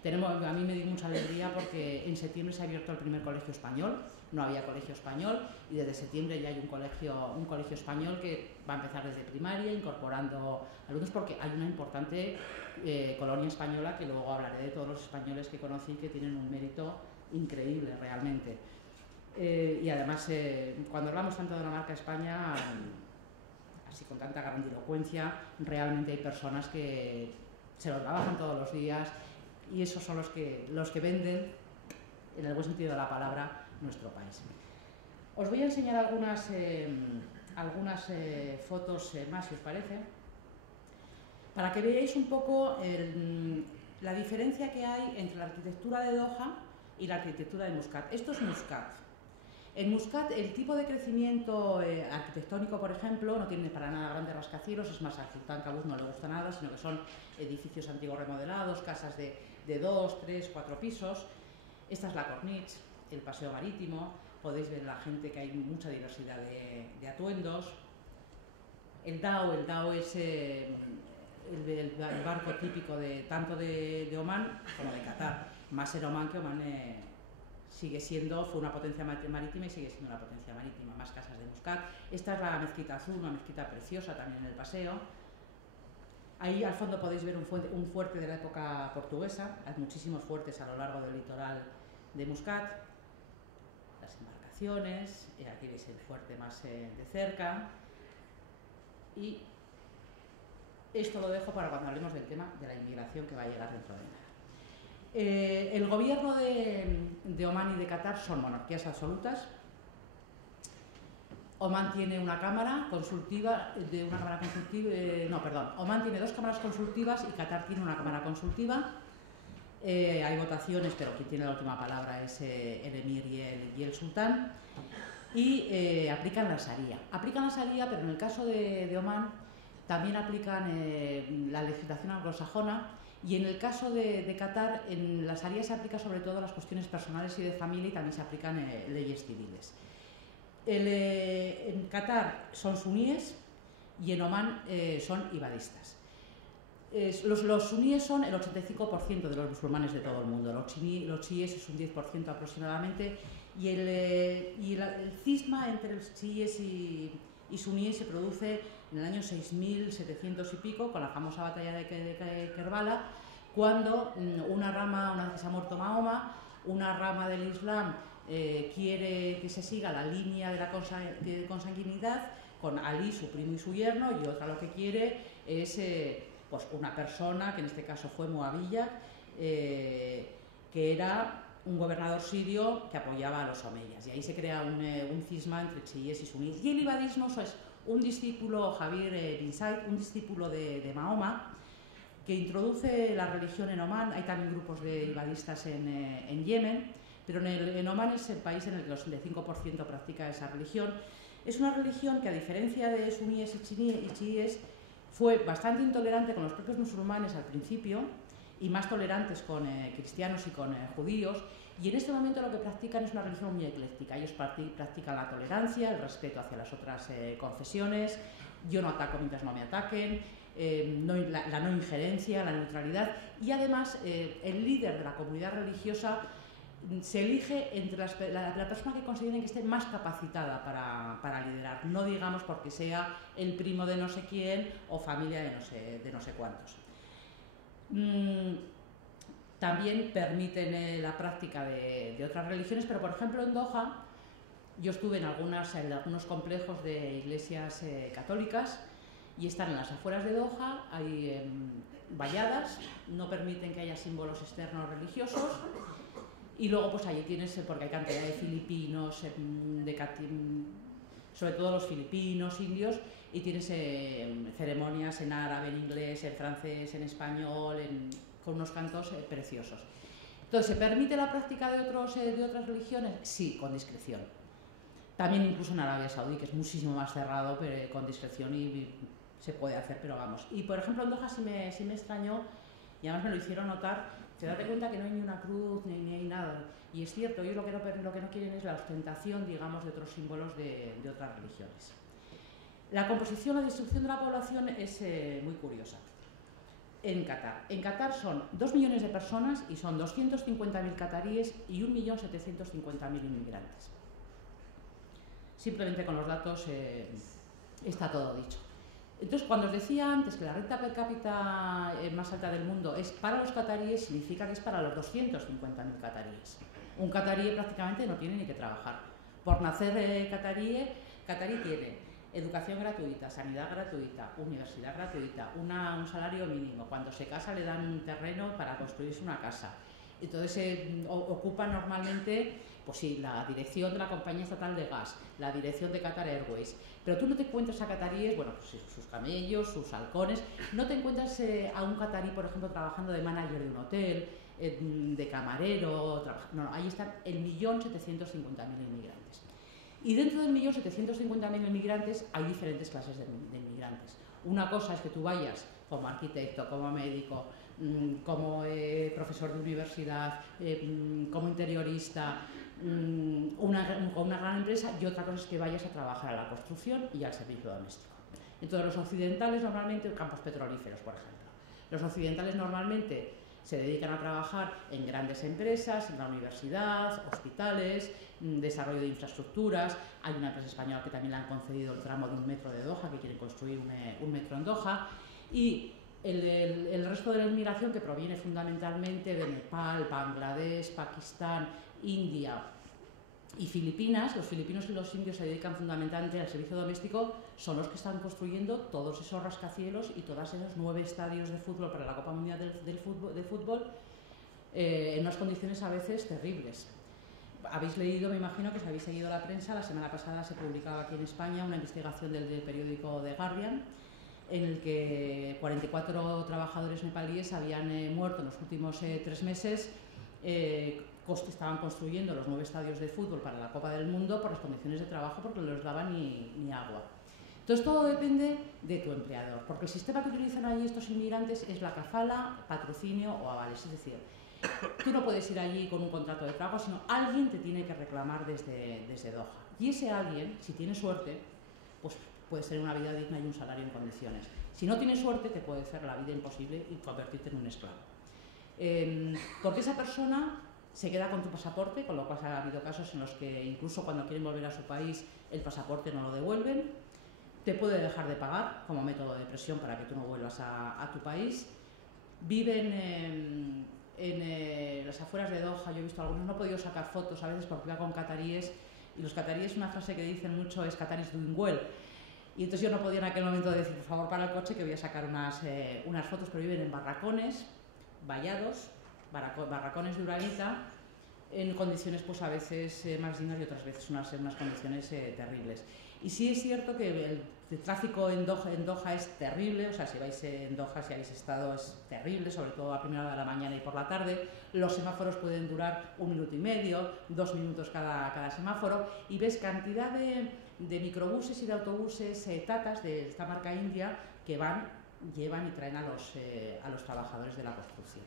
A mí me dio mucha alegría porque en septiembre se ha abierto el primer colegio español, no había colegio español, y desde septiembre ya hay un colegio español que va a empezar desde primaria, incorporando alumnos, porque hay una importante colonia española, que luego hablaré de todos los españoles que conocí, que tienen un mérito increíble realmente. Y además, cuando hablamos tanto de la marca España, así con tanta grandilocuencia, realmente hay personas que se lo trabajan todos los días, y esos son los que venden, en el buen sentido de la palabra, nuestro país. Os voy a enseñar algunas fotos más, si os parece, para que veáis un poco la diferencia que hay entre la arquitectura de Doha y la arquitectura de Muscat. Esto es Muscat. En Muscat el tipo de crecimiento arquitectónico, por ejemplo, no tiene para nada grandes rascacielos, es más, al sultán Qaboos no le gusta nada, sino que son edificios antiguos remodelados, casas de 2, 3, 4 pisos. Esta es la Corniche, el paseo marítimo, podéis ver la gente, que hay mucha diversidad de atuendos. El Dhow es el barco típico tanto de Omán como de Qatar, más en Omán, que Omán fue una potencia marítima y sigue siendo una potencia marítima, más casas de Muscat. Esta es la mezquita azul, una mezquita preciosa también en el paseo. Ahí al fondo podéis ver un fuerte de la época portuguesa, hay muchísimos fuertes a lo largo del litoral de Muscat. Las embarcaciones, aquí veis el fuerte más de cerca. Y esto lo dejo para cuando hablemos del tema de la inmigración, que va a llegar dentro de nada. El gobierno de Omán y de Qatar son monarquías absolutas. Omán tiene una cámara consultiva, Omán tiene 2 cámaras consultivas y Qatar tiene una cámara consultiva. Hay votaciones, pero quien tiene la última palabra es el emir y el sultán. Y aplican la Sharia. Aplican la Sharia, pero en el caso de Omán también aplican la legislación anglosajona, y en el caso de Qatar, en la Sharia se aplica sobre todo a las cuestiones personales y de familia, y también se aplican leyes civiles. En Qatar son suníes y en Omán son ibadistas. Los suníes son el 85% de los musulmanes de todo el mundo, los chiíes es un 10% aproximadamente, y el cisma entre los chiíes y suníes se produce en el año 6700 y pico, con la famosa batalla de Kerbala, cuando una vez que se ha muerto Mahoma, una rama del Islam quiere que se siga la línea de la consanguinidad con Ali, su primo y su yerno, y otra lo que quiere es pues una persona, que en este caso fue Muawiya, que era un gobernador sirio que apoyaba a los omeyas, y ahí se crea un cisma entre chiíes y suníes. Y el ibadismo es un discípulo, Javier bin Said, un discípulo de Mahoma, que introduce la religión en Omán. Hay también grupos de ibadistas en Yemen, pero en Omán es el país en el que el 85% practica esa religión. Es una religión que, a diferencia de suníes y chiíes, fue bastante intolerante con los propios musulmanes al principio y más tolerantes con cristianos y con judíos, y en este momento lo que practican es una religión muy ecléctica. Ellos practican la tolerancia, el respeto hacia las otras confesiones, yo no ataco mientras no me ataquen, la no injerencia, la neutralidad, y además el líder de la comunidad religiosa se elige entre la persona que consideren que esté más capacitada para liderar, no digamos porque sea el primo de no sé quién o familia de no sé cuántos. También permiten la práctica de otras religiones, pero por ejemplo en Doha yo estuve en algunos complejos de iglesias católicas y están en las afueras de Doha, hay valladas, no permiten que haya símbolos externos religiosos, y luego pues allí tienes, porque hay cantidad de filipinos, sobre todo los filipinos, indios, y tienes ceremonias en árabe, en inglés, en francés, en español, con unos cantos preciosos. Entonces, ¿se permite la práctica de otras religiones? Sí, con discreción. También incluso en Arabia Saudí, que es muchísimo más cerrado, pero con discreción y se puede hacer, pero vamos. Y por ejemplo en Doha sí me extrañó, y además me lo hicieron notar, te das cuenta que no hay ni una cruz ni hay nada. Y es cierto, ellos lo que no quieren es la ostentación, digamos, de otros símbolos de otras religiones. La composición, la distribución de la población es muy curiosa. En Qatar son 2 millones de personas y son 250.000 cataríes y 1.750.000 inmigrantes. Simplemente con los datos está todo dicho. Entonces, cuando os decía antes que la renta per cápita más alta del mundo es para los cataríes, significa que es para los 250.000 cataríes. Un catarí prácticamente no tiene ni que trabajar. Por nacer catarí tiene educación gratuita, sanidad gratuita, universidad gratuita, un salario mínimo. Cuando se casa le dan un terreno para construirse una casa. Entonces ocupa normalmente, pues sí, la dirección de la compañía estatal de gas, la dirección de Qatar Airways, pero tú no te encuentras a cataríes, bueno, pues sus camellos, sus halcones, no te encuentras a un catarí, por ejemplo, trabajando de manager de un hotel, de camarero, no, ahí están el 1.750.000 inmigrantes. Y dentro del 1.750.000 inmigrantes hay diferentes clases de inmigrantes. Una cosa es que tú vayas como arquitecto, como médico, como profesor de universidad, como interiorista, con una gran empresa, y otra cosa es que vayas a trabajar a la construcción y al servicio doméstico. Entonces los occidentales normalmente, campos petrolíferos por ejemplo, los occidentales normalmente se dedican a trabajar en grandes empresas, en la universidad, hospitales, desarrollo de infraestructuras. Hay una empresa española que también le han concedido el tramo de un metro de Doha, que quieren construir un metro en Doha, y el resto de la inmigración, que proviene fundamentalmente de Nepal, Bangladesh, Pakistán, India y Filipinas. Los filipinos y los indios se dedican fundamentalmente al servicio doméstico, son los que están construyendo todos esos rascacielos y todos esos 9 estadios de fútbol para la Copa Mundial de Fútbol en unas condiciones a veces terribles. Habéis leído, me imagino que si habéis seguido la prensa, la semana pasada se publicaba aquí en España una investigación del periódico The Guardian, en el que 44 trabajadores nepalíes habían muerto en los últimos 3 meses. Estaban construyendo los 9 estadios de fútbol para la Copa del Mundo por las condiciones de trabajo, porque no les daban ni agua. Entonces todo depende de tu empleador, porque el sistema que utilizan allí estos inmigrantes es la kafala, patrocinio o avales. Es decir, tú no puedes ir allí con un contrato de trabajo, sino alguien te tiene que reclamar desde Doha. Y ese alguien, si tiene suerte, pues puedes tener una vida digna y un salario en condiciones. Si no tienes suerte, te puede hacer la vida imposible y convertirte en un esclavo. Porque esa persona se queda con tu pasaporte, con lo cual ha habido casos en los que incluso cuando quieren volver a su país el pasaporte no lo devuelven, te puede dejar de pagar como método de presión para que tú no vuelvas a tu país. Viven en las afueras de Doha. Yo he visto algunos, no he podido sacar fotos a veces porque iba con cataríes, y los cataríes, una frase que dicen mucho es "Qatar is doing well", y entonces yo no podía en aquel momento decir "por favor para el coche que voy a sacar unas fotos", pero viven en barracones vallados, barracones de uralita, en condiciones pues a veces más dignas y otras veces unas condiciones terribles. Y sí es cierto que el tráfico en Doha es terrible, o sea, si vais en Doha, si habéis estado, es terrible, sobre todo a primera hora de la mañana y por la tarde. Los semáforos pueden durar 1 minuto y medio, 2 minutos cada semáforo, y ves cantidad de microbuses y de autobuses tatas de esta marca india que llevan y traen a los trabajadores de la construcción.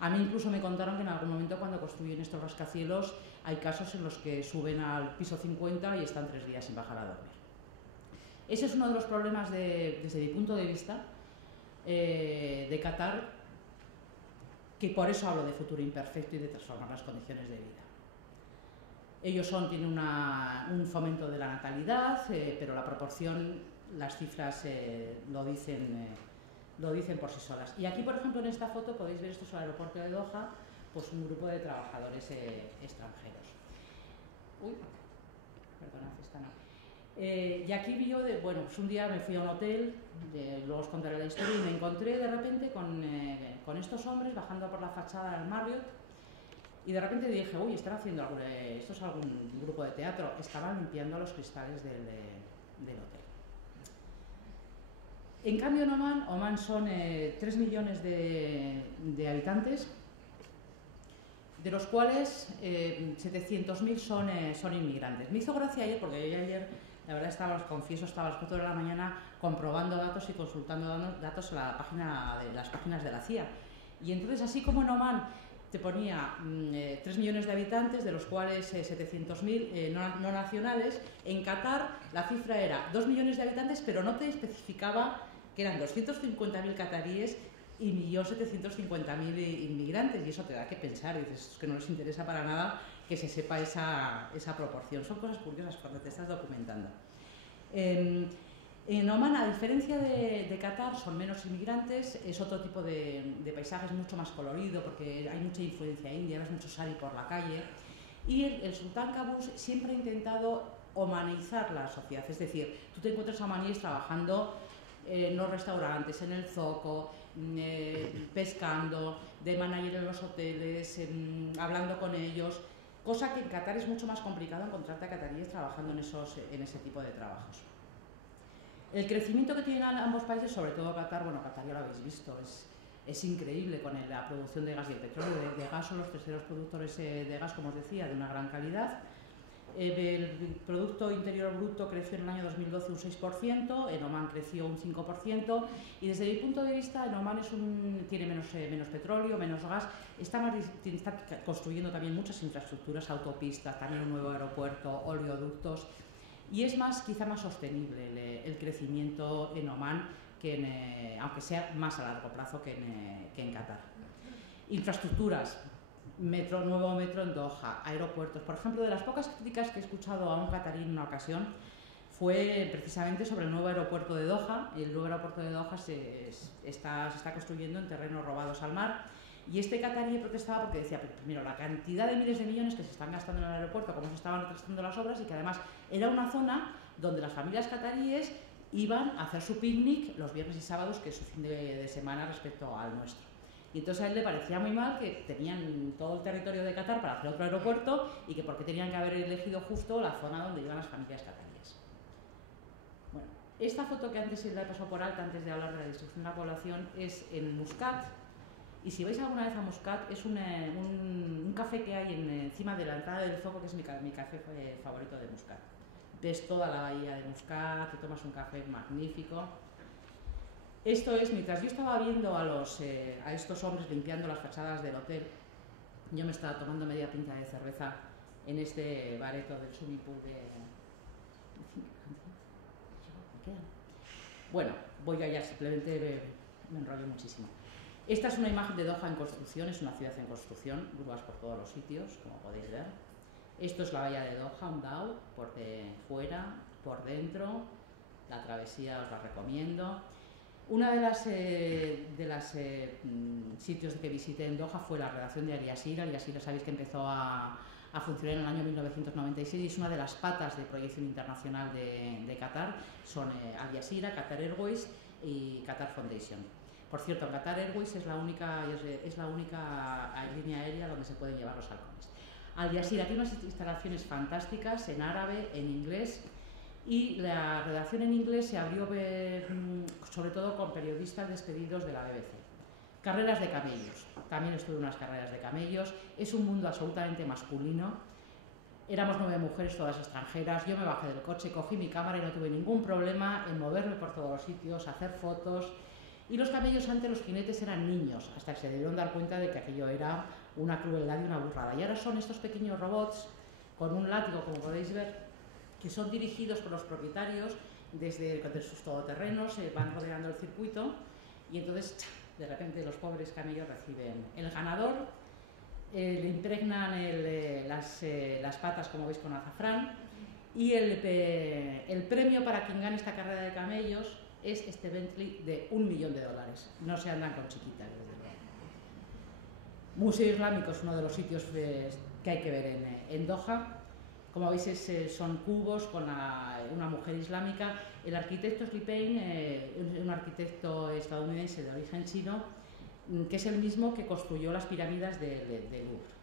A mí incluso me contaron que en algún momento cuando construyen estos rascacielos hay casos en los que suben al piso 50 y están 3 días sin bajar a dormir. Ese es uno de los problemas desde mi punto de vista de Qatar, que por eso hablo de futuro imperfecto y de transformar las condiciones de vida. Ellos tienen un fomento de la natalidad, pero la proporción, las cifras lo dicen por sí solas. Y aquí, por ejemplo, en esta foto podéis ver, esto es el aeropuerto de Doha, pues un grupo de trabajadores extranjeros. Uy, perdona, esta no. Y aquí vi yo, bueno, pues un día me fui a un hotel, luego os contaré la historia, y me encontré de repente con estos hombres bajando por la fachada del Marriott, y de repente dije, uy, están haciendo esto es algún grupo de teatro. Estaban limpiando los cristales del hotel. En cambio en Omán son 3 millones de habitantes, de los cuales 700.000 son inmigrantes. Me hizo gracia ayer, porque yo ayer, la verdad, estaba a las 4 de la mañana comprobando datos y consultando datos en las páginas de la CIA. Y entonces, así como en Omán te ponía 3 millones de habitantes, de los cuales 700.000 no nacionales, en Qatar la cifra era 2 millones de habitantes, pero no te especificaba que eran 250.000 cataríes y 1.750.000 inmigrantes, y eso te da que pensar, y dices que no les interesa para nada que se sepa esa proporción. Son cosas curiosas cuando te estás documentando. En Omán, a diferencia de Qatar, son menos inmigrantes, es otro tipo de paisajes, mucho más colorido, porque hay mucha influencia india, ves mucho sari por la calle, y el sultán Qaboos siempre ha intentado omanizar la sociedad, es decir, tú te encuentras a omaníes trabajando en los restaurantes, en el zoco, pescando, de manager en los hoteles, hablando con ellos, cosa que en Qatar es mucho más complicado encontrarte a cataríes trabajando en ese tipo de trabajos. El crecimiento que tienen ambos países, sobre todo Qatar, bueno, Qatar ya lo habéis visto, es increíble con la producción de gas y el petróleo. De gas son los terceros productores de gas, como os decía, de una gran calidad. El Producto Interior Bruto creció en el año 2012 un 6%, en Omán creció un 5%, y desde mi punto de vista en Omán tiene menos petróleo, menos gas, está construyendo también muchas infraestructuras, autopistas, también un nuevo aeropuerto, oleoductos, y es quizá más sostenible el crecimiento en Omán, aunque sea más a largo plazo que en Qatar. Infraestructuras. Nuevo metro en Doha, aeropuertos. Por ejemplo, de las pocas críticas que he escuchado a un catarí en una ocasión fue precisamente sobre el nuevo aeropuerto de Doha. El nuevo aeropuerto de Doha se está construyendo en terrenos robados al mar, y este catarí protestaba porque decía, primero, la cantidad de miles de millones que se están gastando en el aeropuerto, cómo se estaban retrasando las obras, y que además era una zona donde las familias cataríes iban a hacer su picnic los viernes y sábados, que es su fin de semana respecto al nuestro. Y entonces a él le parecía muy mal que tenían todo el territorio de Qatar para hacer otro aeropuerto, y que porque tenían que haber elegido justo la zona donde iban las familias cataríes. Bueno, esta foto que antes la he pasado por alta, antes de hablar de la distribución de la población, es en Muscat. Y si vais alguna vez a Muscat, es un café que hay encima de la entrada del zoco, que es mi café favorito de Muscat. Ves toda la bahía de Muscat, te tomas un café magnífico. Esto es, mientras yo estaba viendo a estos hombres limpiando las fachadas del hotel, yo me estaba tomando media pinta de cerveza en este bareto del swimming pool de... Bueno, voy allá, simplemente me enrollo muchísimo. Esta es una imagen de Doha en construcción, es una ciudad en construcción, grúas por todos los sitios, como podéis ver. Esto es la bahía de Doha, un dhow, por fuera, por dentro, la travesía os la recomiendo. Una de las sitios que visité en Doha fue la redacción de Al Jazeera. Al Jazeera sabéis que empezó a funcionar en el año 1996 y es una de las patas de proyección internacional de Qatar. Son Al Jazeera, Qatar Airways y Qatar Foundation. Por cierto, Qatar Airways es la única línea aérea donde se pueden llevar los halcones. Al Jazeera tiene unas instalaciones fantásticas en árabe, en inglés, y la redacción en inglés se abrió sobre todo con periodistas despedidos de la BBC. Carreras de camellos, también estuve en unas carreras de camellos, es un mundo absolutamente masculino. Éramos 9 mujeres, todas extranjeras. Yo me bajé del coche, cogí mi cámara y no tuve ningún problema en moverme por todos los sitios, hacer fotos. Y los camellos, antes los jinetes eran niños, hasta que se debieron dar cuenta de que aquello era una crueldad y una burrada. Y ahora son estos pequeños robots con un látigo, como podéis ver, que son dirigidos por los propietarios desde sus todoterrenos, van rodeando el circuito, y entonces de repente los pobres camellos reciben el ganador, le impregnan las patas, como veis, con azafrán, y el premio para quien gane esta carrera de camellos es este Bentley de $1 millón. No se andan con chiquitas, desde luego. Museo Islámico es uno de los sitios que hay que ver en Doha. Como veis son cubos con una mujer islámica. El arquitecto Slipain es un arquitecto estadounidense de origen chino, que es el mismo que construyó las pirámides de Louvre.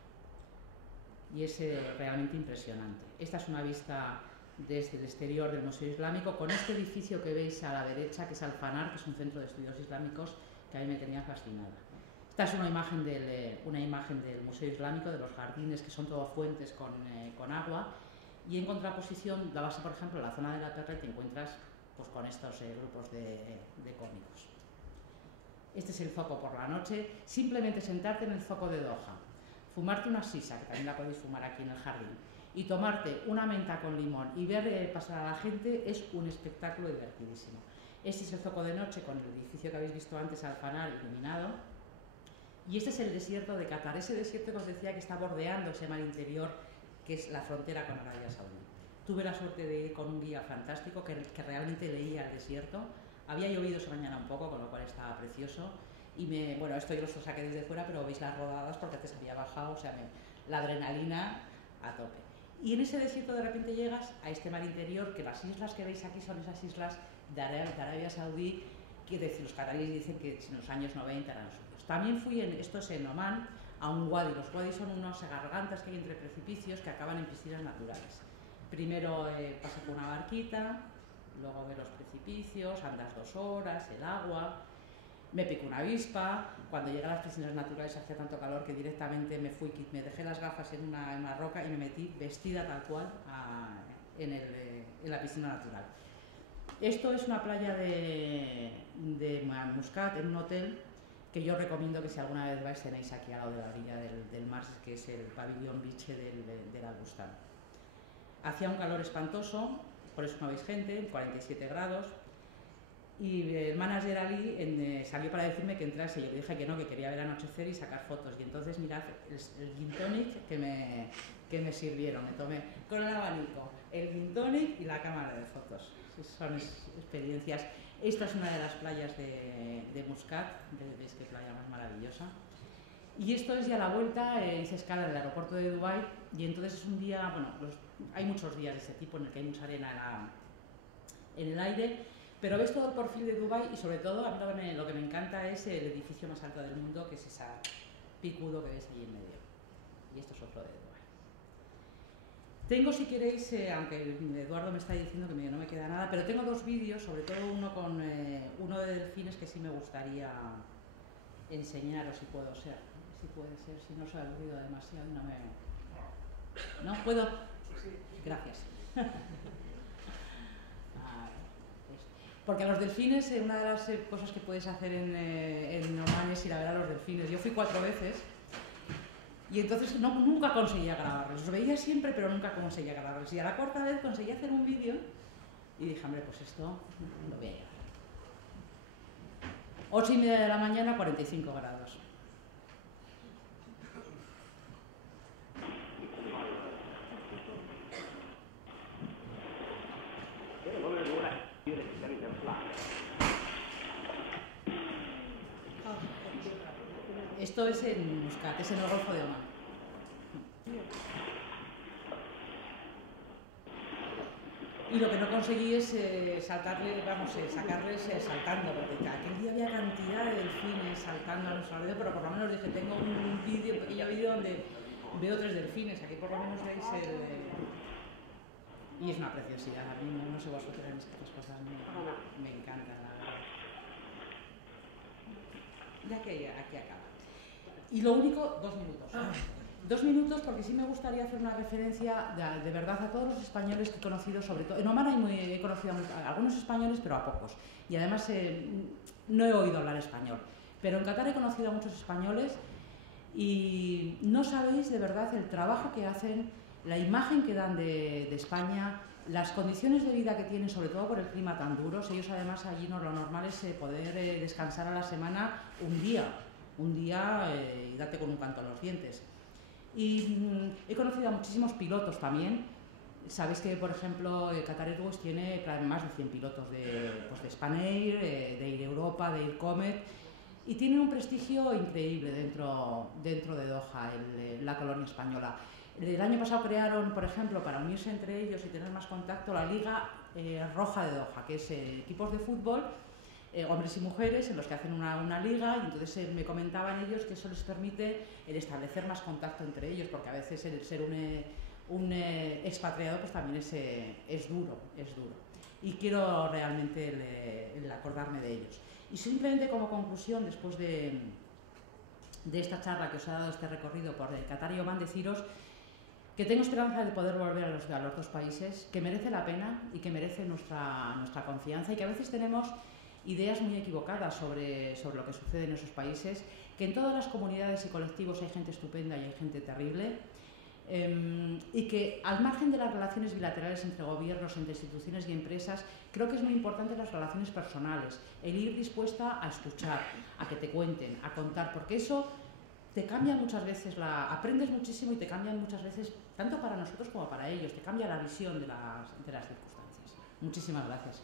Y es realmente impresionante. Esta es una vista desde el exterior del Museo Islámico, con este edificio que veis a la derecha, que es Al-Fanar, que es un centro de estudios islámicos que a mí me tenía fascinada. Esta es una imagen del Museo Islámico, de los jardines, que son todo fuentes con agua, y en contraposición, la base, por ejemplo, en la zona de la Perla, te encuentras pues, con estos grupos de cónicos. Este es el zoco por la noche. Simplemente sentarte en el zoco de Doha, fumarte una sisa, que también la podéis fumar aquí en el jardín, y tomarte una menta con limón y ver pasar a la gente es un espectáculo divertidísimo. Este es el zoco de noche con el edificio que habéis visto antes, Al-Fanar, iluminado. Y este es el desierto de Qatar, ese desierto que os decía que está bordeando ese mar interior, que es la frontera con Arabia Saudí. Tuve la suerte de ir con un guía fantástico que realmente leía el desierto. Había llovido esa mañana un poco, con lo cual estaba precioso. Y bueno, esto yo lo saqué desde fuera, pero veis las rodadas porque antes había bajado, o sea, la adrenalina a tope. Y en ese desierto de repente llegas a este mar interior, que las islas que veis aquí son esas islas de Arabia Saudí, que los cataríes dicen que en los años 90 eran suyos. También fui, esto es en Omán, a un wadi. Los wadis son unas gargantas que hay entre precipicios que acaban en piscinas naturales. Primero pasas por una barquita, luego ves los precipicios, andas 2 horas, el agua. Me picó una avispa. Cuando llegué a las piscinas naturales hacía tanto calor que directamente me dejé las gafas en una roca y me metí vestida tal cual en la piscina natural. Esto es una playa de Muscat, en un hotel que yo recomiendo que si alguna vez vais tenéis aquí al lado de la orilla del mar, que es el pabellón Beach del Al-Bustan. Hacía un calor espantoso, por eso no veis gente, 47 grados. Y el manager Ali salió para decirme que entrase. Yo le dije que no, que quería ver anochecer y sacar fotos. Y entonces mirad el gin tonic que me sirvieron. Me tomé con el abanico, el gin tonic y la cámara de fotos. Son experiencias. Esta es una de las playas de Muscat. Veis qué playa más maravillosa. Y esto es ya la vuelta. Hice escala en el aeropuerto de Dubái. Y entonces es un día, bueno, hay muchos días de este tipo en el que hay mucha arena en el aire. Pero ves todo el perfil de Dubái y sobre todo a mí lo que me encanta es el edificio más alto del mundo, que es ese picudo que ves allí en medio. Y esto es otro de Dubái. Tengo, si queréis, aunque Eduardo me está diciendo que no me queda nada, pero tengo 2 vídeos, sobre todo uno de delfines que sí me gustaría enseñaros si puedo ser. Si puede ser, si no os he aburrido demasiado y no me... ¿No? ¿Puedo? Gracias. Porque a los delfines, una de las cosas que puedes hacer en Omán es ir a ver a los delfines. Yo fui 4 veces y entonces nunca conseguía grabarlos. Los veía siempre, pero nunca conseguía grabarlos. Y a la 4ª vez conseguí hacer un vídeo y dije, hombre, pues esto lo voy a llevar. 8:30 de la mañana, 45 grados. Esto es en Muscat, es en el Golfo de Omán. Y lo que no conseguí es sacarles saltando, porque aquel día había cantidad de delfines saltando a nuestro alrededor, pero por lo menos dije, tengo un pequeño vídeo donde veo 3 delfines, aquí por lo menos veis y es una preciosidad, a mí no sé vosotros, en estas cosas me encantan, la verdad. Ya que aquí acaba. Y lo único, 2 minutos. 2 minutos porque sí me gustaría hacer una referencia de verdad a todos los españoles que he conocido, sobre todo. En Omán he conocido a algunos españoles, pero a pocos. Y además no he oído hablar español. Pero en Qatar he conocido a muchos españoles y no sabéis de verdad el trabajo que hacen, la imagen que dan de España, las condiciones de vida que tienen, sobre todo por el clima tan duro. Ellos además allí lo normal es poder descansar a la semana un día y darte con un canto en los dientes. Y he conocido a muchísimos pilotos también. Sabéis que, por ejemplo, Qatar Airways tiene más de 100 pilotos de Spanair, de Air Europa, de Air Comet. y tienen un prestigio increíble dentro de Doha, la colonia española. El año pasado crearon, por ejemplo, para unirse entre ellos y tener más contacto, la Liga Roja de Doha, que es equipos de fútbol, hombres y mujeres, en los que hacen una liga, y entonces me comentaban ellos que eso les permite el establecer más contacto entre ellos, porque a veces el ser un expatriado pues también es duro. Y quiero realmente el acordarme de ellos. Y simplemente como conclusión, después de esta charla que os ha dado este recorrido por Qatar y Omán, deciros que tengo esperanza de poder volver a los dos países, que merece la pena y que merece nuestra confianza, y que a veces tenemos ideas muy equivocadas sobre lo que sucede en esos países, que en todas las comunidades y colectivos hay gente estupenda y hay gente terrible, y que al margen de las relaciones bilaterales entre gobiernos, entre instituciones y empresas, creo que es muy importante las relaciones personales, el ir dispuesta a escuchar, a que te cuenten, a contar, porque eso te cambia muchas veces, aprendes muchísimo y te cambian muchas veces, tanto para nosotros como para ellos, te cambia la visión de las circunstancias. Muchísimas gracias.